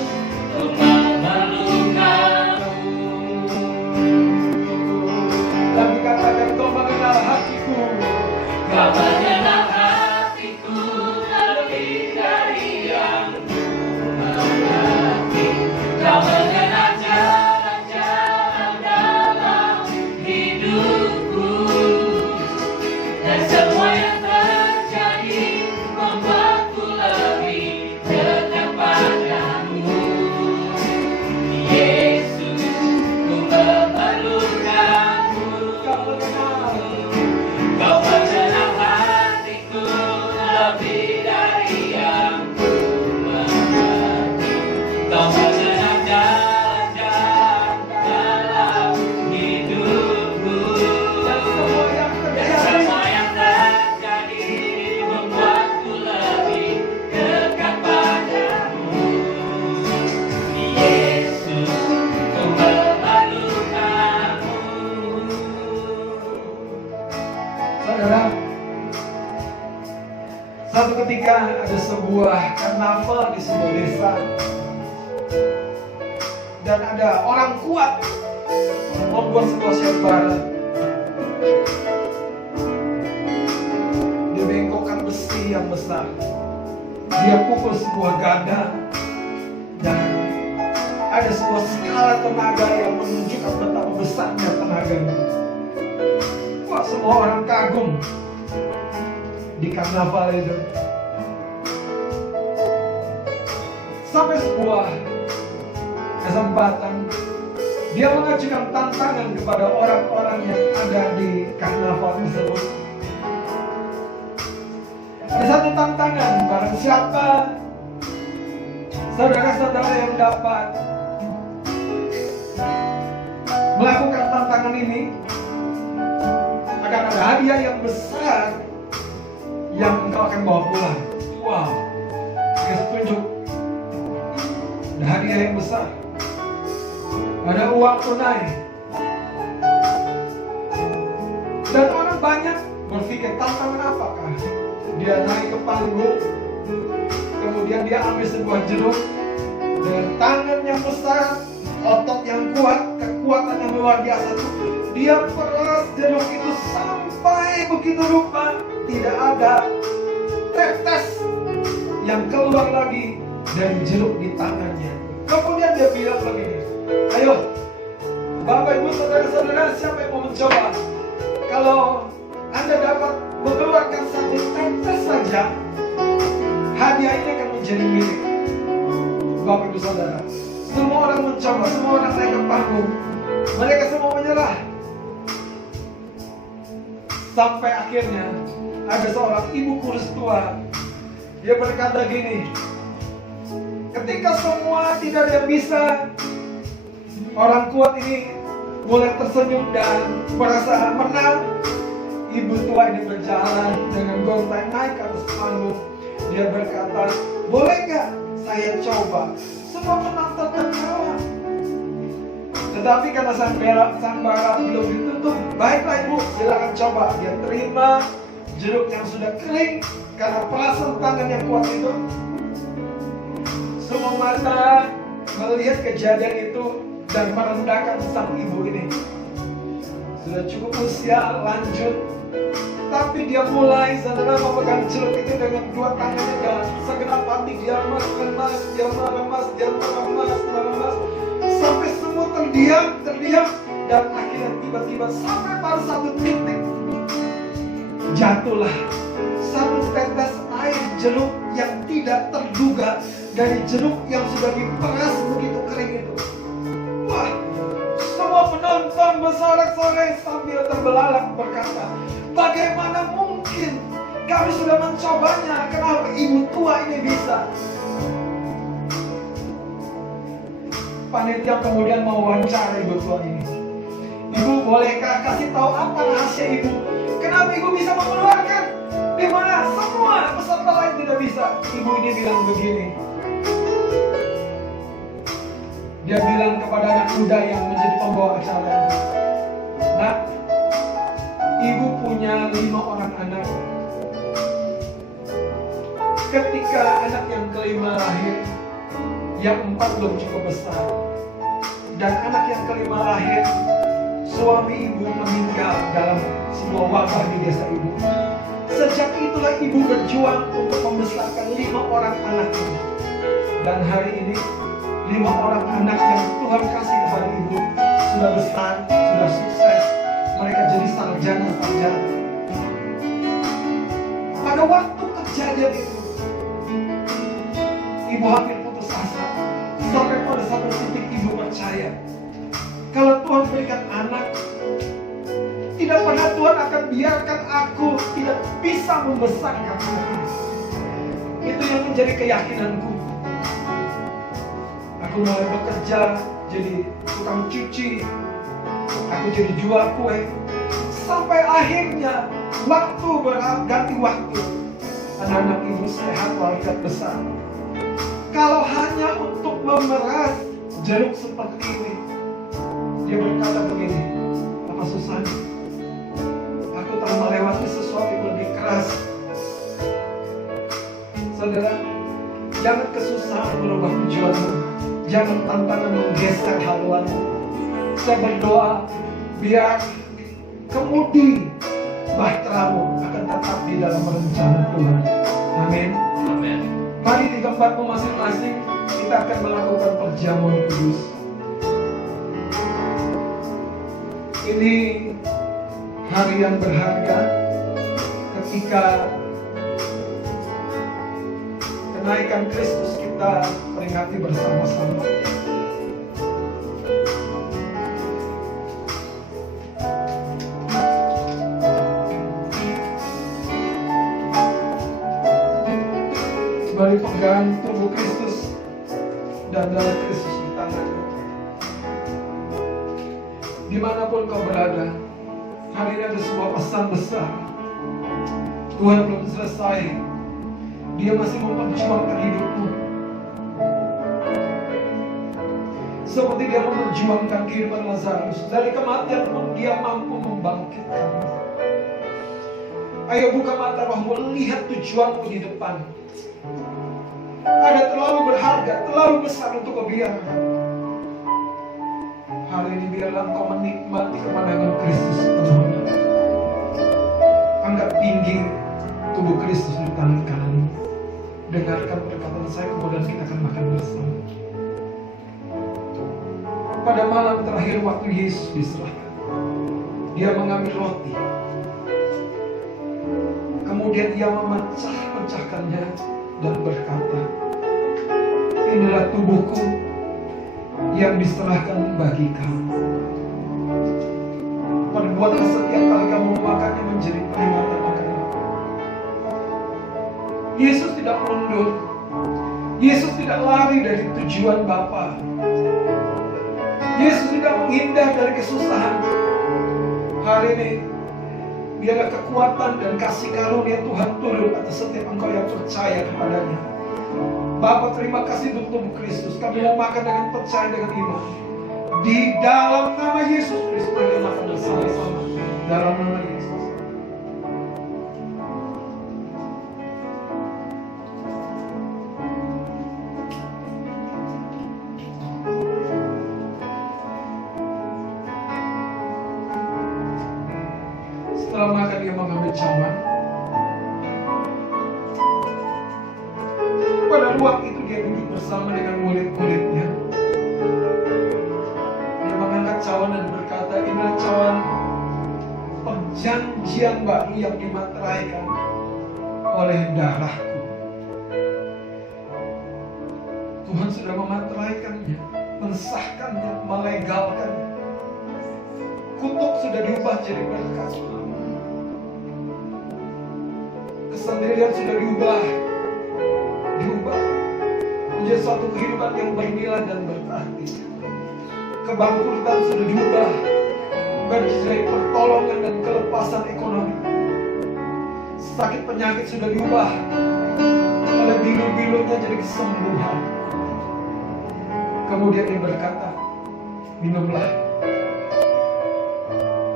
ku memerlukanmu. lagi katakan Kau mengenal hatiku. Kau mengenal hatiku lebih dari yang mengerti. Kau mengenal jalan-jalan dalam hidupku, dan semua yang terjadi membuatku lebih dekat padamu. Yesus, ku memerlukanmu. Kau mengenal. Kau mengenal hatiku lebih dari yang ku mengerti. Kau mengenal jalan-jalan dalam hidupku, Dan semua yang dan terjadi. semua yang terjadi membuatku lebih dekat padamu. Yesus, ku memerlukanmu. Saudara, satu ketika ada sebuah karnaval di sebuah desa, dan ada orang kuat membuat sebuah sayembara. Dia bengkokkan besi yang besar, dia pukul sebuah gada, dan ada sebuah skala tenaga yang menunjukkan betapa besarnya tenaganya. Wah, semua orang kagum di karnaval itu. Sampai sebuah kesempatan dia mengajukan tantangan kepada orang-orang yang ada di karnaval tersebut. Ada satu tantangan, barang siapa saudara-saudara yang dapat melakukan tantangan ini, akan ada hadiah yang besar yang engkau akan bawa pulang. Wow, kasih tunjuk. Ada hadiah yang besar. Ada uang tunai. Dan orang banyak berpikir tantangan apakah? Dia naik ke panggung, kemudian dia ambil sebuah jeruk dengan tangan yang besar, otot yang kuat, kekuatan yang luar biasa itu. Dia peras jeruk itu sampai begitu rupa tidak ada tetes yang keluar lagi dari jeruk di tangannya. Kemudian dia bilang begini, ayo Bapak Ibu Saudara-saudara, siapa yang mau mencoba? Kalau Anda dapat mengeluarkan satu tetes saja, hadiah ini akan menjadi milik Bapak Ibu Saudara. Semua orang mencoba, semua orang naik ke panggung. Mereka semua menyerah. Sampai akhirnya ada seorang ibu kurus tua. Dia berkata gini, ketika semua tidak ada bisa, orang kuat ini mulai tersenyum dan merasa menang. Ibu tua ini berjalan dengan gontai naik ke atas panggung. Dia berkata, boleh nggak saya coba? Semua penonton tertawa. Tetapi karena sang bara belum ditutup, baiklah ibu, silakan coba. Dia terima jeruk yang sudah kering karena perasan tangan yang kuat itu. Semua mata melihat kejadian itu dan merendahkan sang ibu ini. Sudah cukup usia, lanjut. Tapi dia mulai saudara memegang jeruk itu dengan dua tangannya dan segenap hati dia meremas, sampai semua terdiam dan akhirnya tiba-tiba sampai pada satu titik jatuhlah satu tetes air jeruk yang tidak terduga dari jeruk yang sudah diperas begitu kering itu. Wah, semua penonton bersorak-sorai sambil terbelalak berkata, bagaimana mungkin kami sudah mencobanya, kenapa ibu tua ini bisa? Panitia kemudian mewawancara ibu tua ini. Ibu, bolehkah kasih tahu apa rahasia ibu? Kenapa ibu bisa mengeluarkan? Di mana semua peserta lain tidak bisa? Ibu ini bilang begini. Dia bilang kepada anak muda yang menjadi pembawa acara itu, nak, ibu punya 5 orang anak. Ketika anak yang kelima lahir, yang 4 belum cukup besar, dan anak yang kelima lahir, suami ibu meninggal dalam sebuah wabah di desa ibu. Sejak itulah ibu berjuang untuk membesarkan 5 orang anak ini. Dan hari ini 5 orang anak yang Tuhan kasih kepada ibu sudah besar, sudah sukses. Mereka jadi sarjana. Pada waktu kejadian itu, ibu hampir putus asa. Sampai pada satu titik ibu percaya, kalau Tuhan berikan anak, tidak pernah Tuhan akan biarkan aku tidak bisa membesarkan anak. Itu yang menjadi keyakinanku. Aku mulai bekerja jadi tukang cuci, aku jadi jual kue, sampai akhirnya waktu ganti waktu, anak-anak ibu sehat walafiat besar. Kalau hanya untuk memeras jeruk seperti ini, dia berkata begini, apa susahnya? Aku telah melewati sesuatu yang lebih keras. Saudara, jangan kesusahan merubah tujuanmu. Jangan tantangan menggeser haluanmu. Saya berdoa biar kemudi bahteramu akan tetap di dalam rencana Tuhan. Amin. Amin. Mari di tempatmu masing-masing kita akan melakukan perjamuan kudus. Ini hari yang berharga ketika kenaikan Kristus kita peringati bersama-sama. dan darah Kristus di tanganmu. Dimanapun kau berada, hari ini ada sebuah pesan besar. Tuhan belum selesai. Dia masih memperjuangkan hidupmu. Seperti dia memperjuangkan kehidupan Lazarus. Dari kematian pun dia mampu membangkitkanmu. Ayo buka mata rohmu, lihat tujuanmu di depan. Ada terlalu berharga, terlalu besar untuk kau biarkan. Hari ini biarlah kau menikmati kemenangan Kristus penuhnya. Anggap tinggi tubuh Kristus di tangan kananmu. Dengarkan perkataan saya, kemudian kita akan makan bersama. Pada malam terakhir waktu Yesus diserahkan, dia mengambil roti. Kemudian dia memecah-pecahkannya dan berkata, inilah tubuhku yang diserahkan bagi kamu. Perbuatlah setiap kali kamu memakannya menjadi peringatan akan aku. Yesus tidak mundur. Yesus tidak lari dari tujuan Bapa. Yesus tidak menghindar dari kesusahan. Hari ini biarlah kekuatan dan kasih karunia Tuhan turun atas setiap engkau yang percaya kepadanya. Bapa, terima kasih untuk tubuh Kristus. Kami mau makan dengan percaya, dengan iman. Di dalam nama Yesus Kristus, mari makan bersama-sama. Dalam nama Yesus. Setelah makan dia mengambil cawan. Pada waktu itu dia duduk bersama dengan murid-muridnya. Dia mengangkat cawan dan berkata, inilah cawan perjanjian baru yang dimateraikan oleh darahku. Tuhan sudah memateraikannya, mensahkannya, melegalkannya. Kutuk sudah diubah jadi berkat. Kesendirian sudah diubah menjadi suatu kehidupan yang bernilai dan berarti. Kebangkrutan sudah diubah menjadi pertolongan dan kelepasan ekonomi. Sakit penyakit sudah diubah oleh bilu-bilunya jadi kesembuhan. Kemudian dia berkata, minumlah.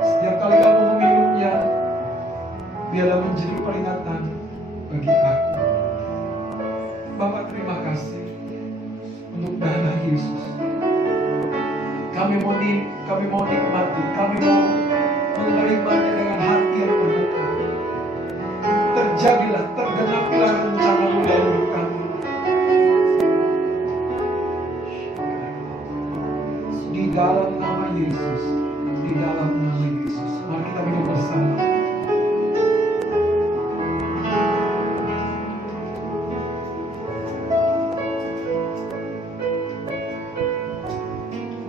Setiap kali kamu meminumnya, biarlah menjadi peringatan bagi aku. Bapak, terima kasih untuk darah Yesus. Kami mau nikmati, kami mau menerimanya dengan hati yang terbuka. Terjadilah, tergenapilah rencana-Mu dalam hidup kami. Di dalam nama Yesus, di dalam nama Yesus. Mari kita minum bersama.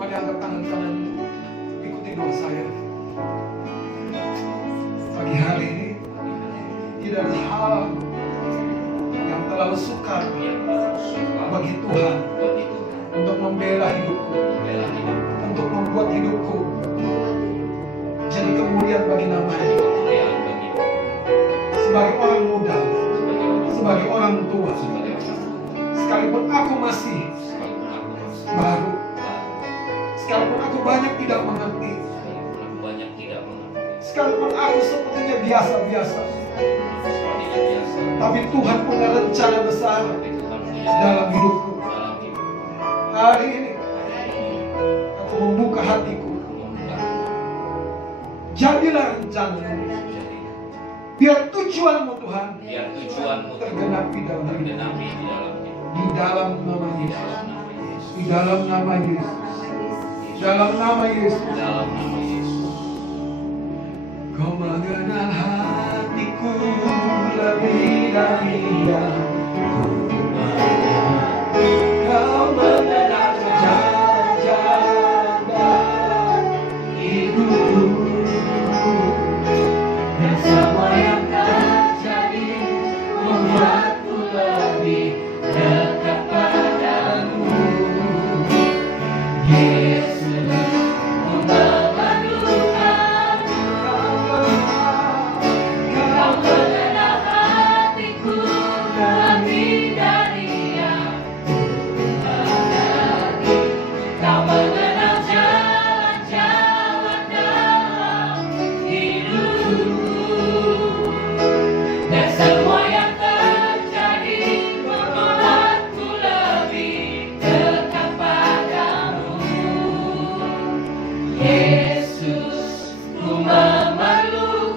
Mari angkat tangan kanan, ikuti doa saya. Pagi hari ini tidak ada hal yang terlalu sukar bagi Tuhan untuk membela hidupku, untuk membuat hidupku jadi kemuliaan bagi namanya. Sebagai orang muda, sebagai orang tua, sekalipun aku masih baru, sekalipun aku banyak tidak mengerti, sekalipun aku sepertinya biasa-biasa, tapi Tuhan punya rencana besar dalam hidupku. Hari ini aku membuka hatiku. Jadilah rencana-Mu. Biar tujuan-Mu Tuhan tergenapi dalam hidup. Di dalam nama Yesus. Di dalam nama Yesus. Dalam nama Yesus. Kau mengenal hatiku lebih dari yang Kau mengenal jalan-jalan dalam hidupku. Dan semua yang terjadi membuatku lebih dekat padamu. Yesus, ku memerlukanmu. Kau mengenal hatiku lebih dari yang lagi. Kau mengenal jalan-jalan dalam hidupku. Dan semua yang terjadi membuatku lebih dekat padamu. Yesus, ku memerlukanmu.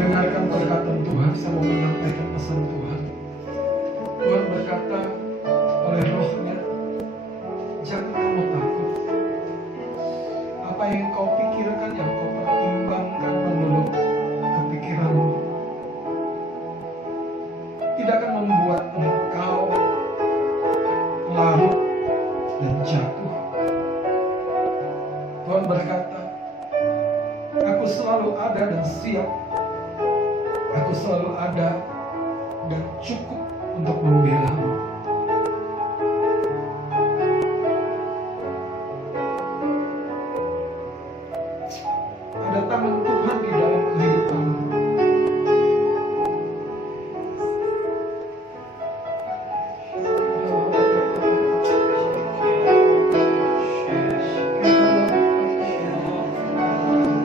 Dengarkan perkataan Tuhan, saya mau menyampaikan pesan Tuhan. Tuhan berkata oleh rohnya, jangan kamu takut. Apa yang kau pikirkan, yang kau pertimbangkan menurut kepikiranmu, tidak akan membuat engkau larut dan jatuh. Tuhan berkata, aku selalu ada dan siap. Aku selalu ada dan cukup untuk membela-Mu. Ada tangan Tuhan di dalam kehidupanmu.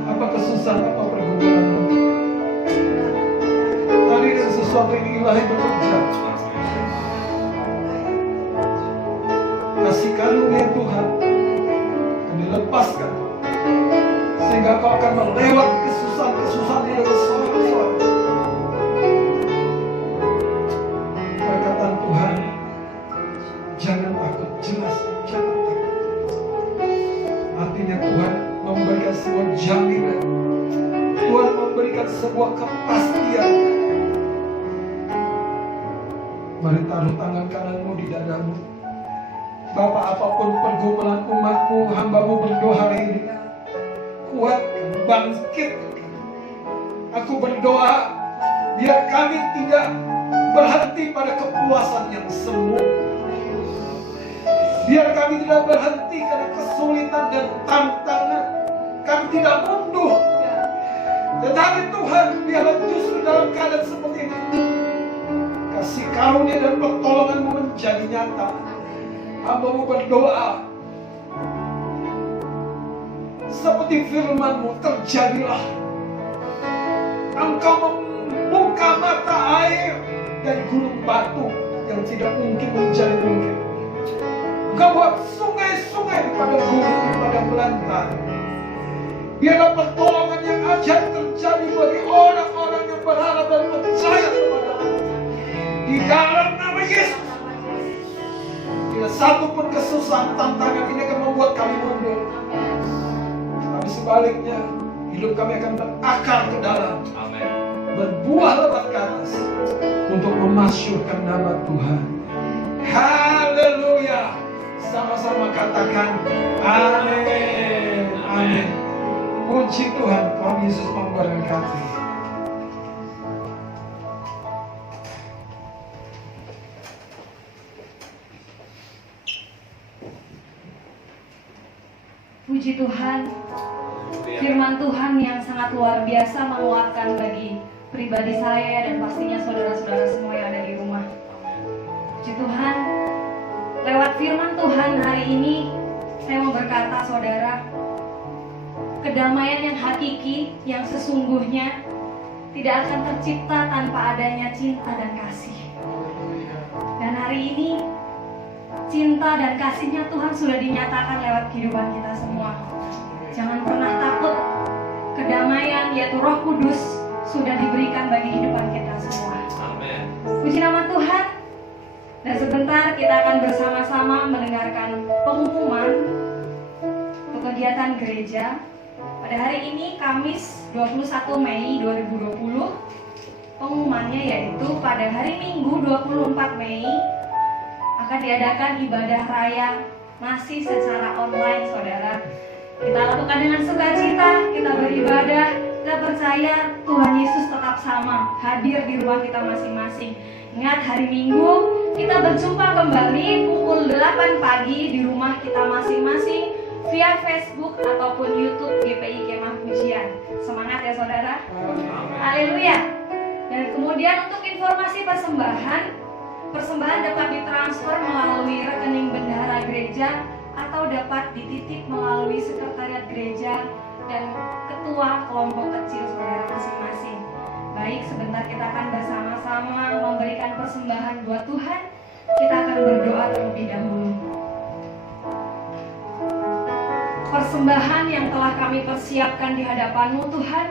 Apa kesusahan, apa pergumulanmu? Tadi ada sesuatu yang ilahi bekerja. Kasih karunia Tuhan akan dilepaskan, sehingga kau akan melewati kesusahan-kesusahan yang besar. Perkataan Tuhan, jangan takut, jelas, jangan takut. Artinya Tuhan memberikan sebuah jaminan, Tuhan memberikan sebuah kepastian. Mari taruh tangan kananmu di dadamu. Bapa, apapun pergumulan umatmu, hambamu berdoa hari ini, kuatkan, bangkitkan. Aku berdoa, biar kami tidak berhenti pada kepuasan yang semu. Biar kami tidak berhenti karena kesulitan dan tantangan. Kami tidak mundur. Tetapi Tuhan, biarlah justru dalam keadaan seperti ini, kasih karunia dan pertolongan-Mu menjadi nyata. Hamba-Mu berdoa, seperti firman-Mu, terjadilah. Engkau membuka mata air dari gunung batu yang tidak mungkin menjadi mungkin. Engkau buat sungai-sungai pada gunung, pada belantara. Biarlah pertolongan yang ajaib terjadi bagi orang-orang yang berharap dan percaya kepada-Mu. Di dalam nama Yesus. Tidak satu pun kesusahan, tantangan ini akan membuat kami mundur. Tapi sebaliknya, hidup kami akan berakar ke dalam. Amin. Berbuah lebat ke atas untuk memasyurkan nama Tuhan. Haleluya. Sama-sama katakan amin. Amin. Puji Tuhan, Tuhan Yesus memberkati. Puji Tuhan, firman Tuhan yang sangat luar biasa menguatkan bagi pribadi saya dan pastinya saudara-saudara semua yang ada di rumah. Puji Tuhan, lewat firman Tuhan hari ini Saya mau berkata, saudara, kedamaian yang hakiki, yang sesungguhnya tidak akan tercipta tanpa adanya cinta dan kasih. Dan hari ini cinta dan kasih-Nya Tuhan sudah dinyatakan lewat kehidupan kita semua. Jangan pernah takut. Kedamaian yaitu Roh Kudus sudah diberikan bagi kehidupan kita semua. Amin. Puji nama Tuhan. Dan sebentar kita akan bersama-sama mendengarkan pengumuman untuk kegiatan gereja. Pada hari ini Kamis 21 Mei 2020, pengumumannya yaitu pada hari Minggu 24 Mei akan diadakan ibadah raya masih secara online, saudara. Kita lakukan dengan sukacita, kita beribadah, kita percaya Tuhan Yesus tetap sama, hadir di rumah kita masing-masing. Ingat, hari Minggu kita berjumpa kembali pukul 8 pagi di rumah kita masing-masing via Facebook ataupun YouTube GPI Kemah Pujian. Semangat ya saudara. Haleluya. Dan kemudian untuk informasi persembahan dapat ditransfer melalui rekening bendahara gereja atau dapat dititip melalui sekretariat gereja dan ketua kelompok kecil saudara masing-masing. Baik, sebentar kita akan bersama-sama memberikan persembahan buat Tuhan. Kita akan berdoa terlebih dahulu. Persembahan yang telah kami persiapkan di hadapan-Mu Tuhan,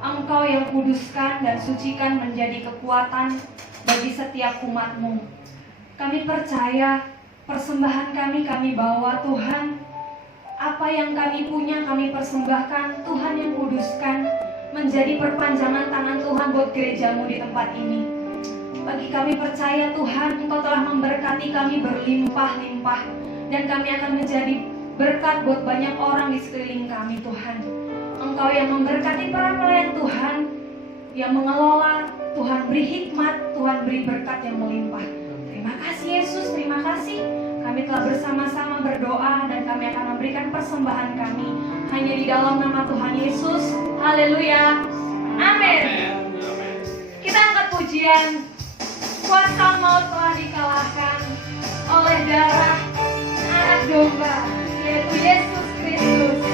Engkau yang kuduskan dan sucikan menjadi kekuatan bagi setiap umat-Mu. Kami percaya persembahan kami bawa Tuhan. Apa yang kami punya kami persembahkan, Tuhan yang kuduskan menjadi perpanjangan tangan Tuhan buat gereja-Mu di tempat ini. Bagi kami percaya Tuhan, Engkau telah memberkati kami berlimpah-limpah, dan kami akan menjadi berkat buat banyak orang di sekeliling kami Tuhan. Engkau yang memberkati para pelayan Tuhan, yang mengelola, Tuhan beri hikmat, Tuhan beri berkat yang melimpah. Terima kasih Yesus, terima kasih. Kami telah bersama-sama berdoa dan kami akan memberikan persembahan kami hanya di dalam nama Tuhan Yesus. Haleluya. Amin. Kita angkat pujian. Kuasa maut telah dikalahkan oleh darah anak domba, yaitu Yesus Kristus.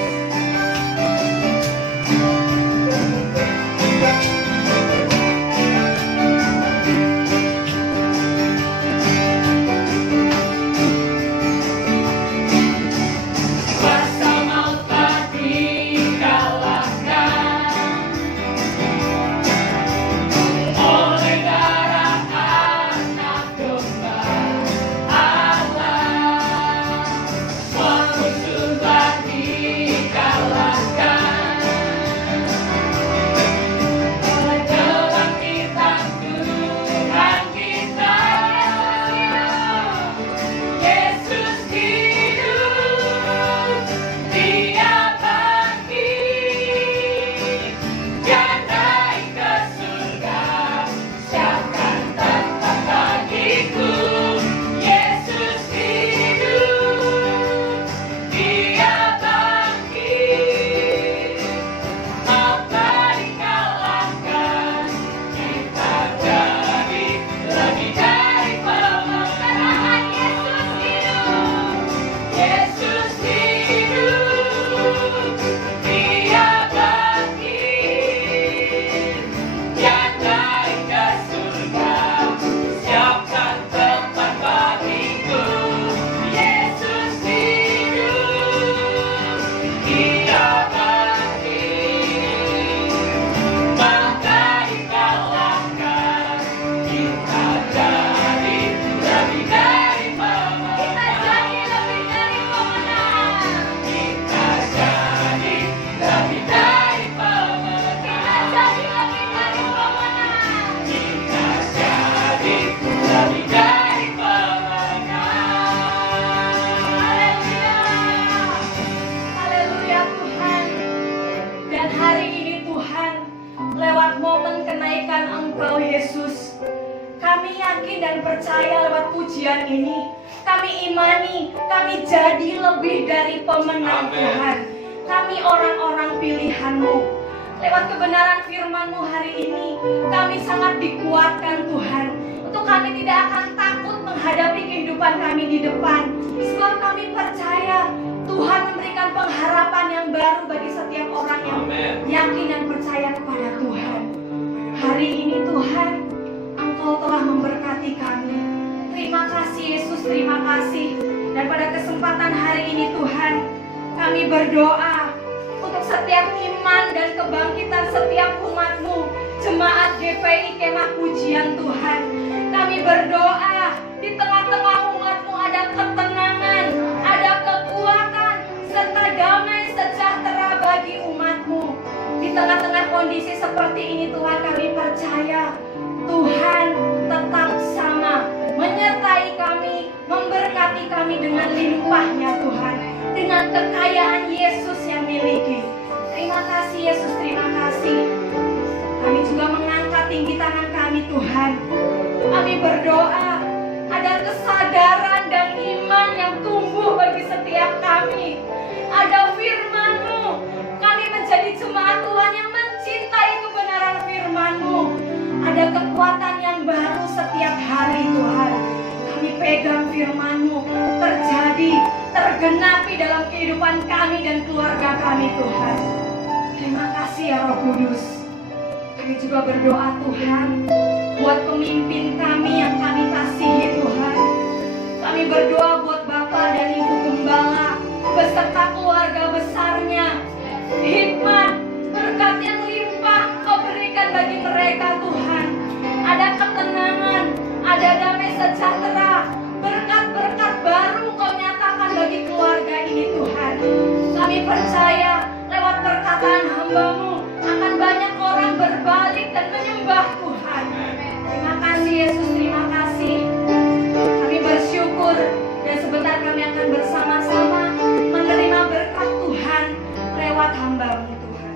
Percaya lewat pujian ini, kami imani, kami jadi lebih dari pemenang. Amen. Tuhan, kami orang-orang pilihan-Mu. Lewat kebenaran firman-Mu hari ini, kami sangat dikuatkan Tuhan, untuk kami tidak akan takut menghadapi kehidupan kami di depan, sebab kami percaya Tuhan memberikan pengharapan yang baru bagi setiap orang yang Amen. yakin dan percaya kepada Tuhan. Hari ini Tuhan, Engkau telah memberkati kami. Terima kasih Yesus, terima kasih. Dan pada kesempatan hari ini Tuhan, kami berdoa untuk setiap iman dan kebangkitan setiap umat-Mu, jemaat GPI Kemah Pujian Tuhan. Kami berdoa di tengah-tengah umat-Mu ada ketenangan, ada kekuatan, serta damai sejahtera bagi umat-Mu. Di tengah-tengah kondisi seperti ini Tuhan, kami percaya Tuhan tetap sama, menyertai kami, memberkati kami dengan limpahnya Tuhan, dengan kekayaan Yesus yang miliki. Terima kasih Yesus, terima kasih. Kami juga mengangkat tinggi tangan kami Tuhan. Kami berdoa ada kesadaran dan iman yang tumbuh bagi setiap kami. Ada firman-Mu. Kami menjadi jemaat Tuhan yang mencintai kebenaran firman-Mu. Ada kekuatan yang baru setiap hari Tuhan. Kami pegang firman-Mu terjadi, tergenapi dalam kehidupan kami dan keluarga kami Tuhan. Terima kasih ya Roh Kudus. Kami juga berdoa Tuhan buat pemimpin kami yang kami kasihi Tuhan. Kami berdoa buat Bapak dan Ibu Gembala beserta keluarga besarnya. Hikmat, berkat yang limpah Kau berikan bagi mereka Tuhan. Ada ketenangan, ada damai sejahtera, berkat-berkat baru Kau nyatakan bagi keluarga ini Tuhan. Kami percaya lewat perkataan hamba-Mu akan banyak orang berbalik dan menyembah Tuhan. Terima kasih Yesus, terima kasih. Kami bersyukur dan sebentar kami akan bersama-sama menerima berkat Tuhan lewat hamba-Mu Tuhan.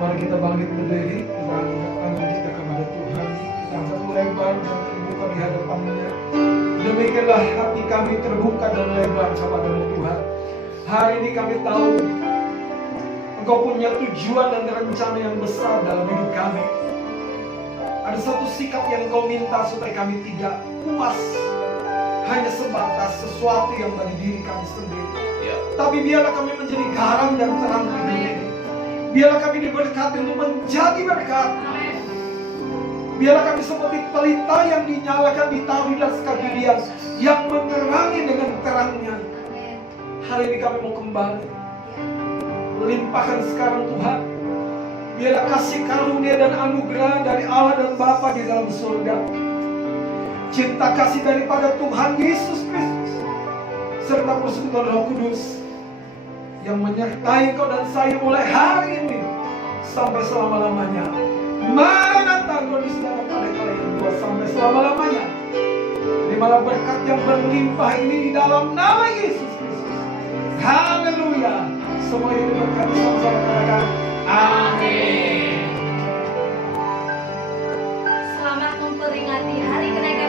Mari kita bangkit berdiri, kita angkat tangan kita kepada Tuhan, kita angkat lebar dan terbuka di hadapan-Nya. Demikianlah hati kami terbuka dan lebar kepada-Mu Tuhan. Hari ini kami tahu Engkau punya tujuan dan rencana yang besar dalam hidup kami. Ada satu sikap yang Engkau minta supaya kami tidak puas hanya sebatas sesuatu yang bagi diri kami sendiri. Ya. Tapi biarlah kami menjadi garam dan terang di dunia ini. Biarlah kami diberkati untuk menjadi berkat. Biarlah kami seperti pelita yang dinyalakan di tali dan skabilian yang menerangi dengan terangnya. Hari ini kami mau kembali. Limpahkan sekarang Tuhan. Biarlah kasih karunia dan anugerah dari Allah dan Bapa di dalam surga. Cinta kasih daripada Tuhan Yesus Kristus serta persekutuan Roh Kudus yang menyertai Kau dan saya mulai hari ini sampai selama-lamanya. Maranatha, Tuhan Yesus datang pada kali yang kedua sampai selama-lamanya. Terimalah berkat yang berlimpah ini di dalam nama Yesus Kristus. Haleluya. Semua yang diberkati sama-sama katakan amin. Selamat memperingati hari kenaikan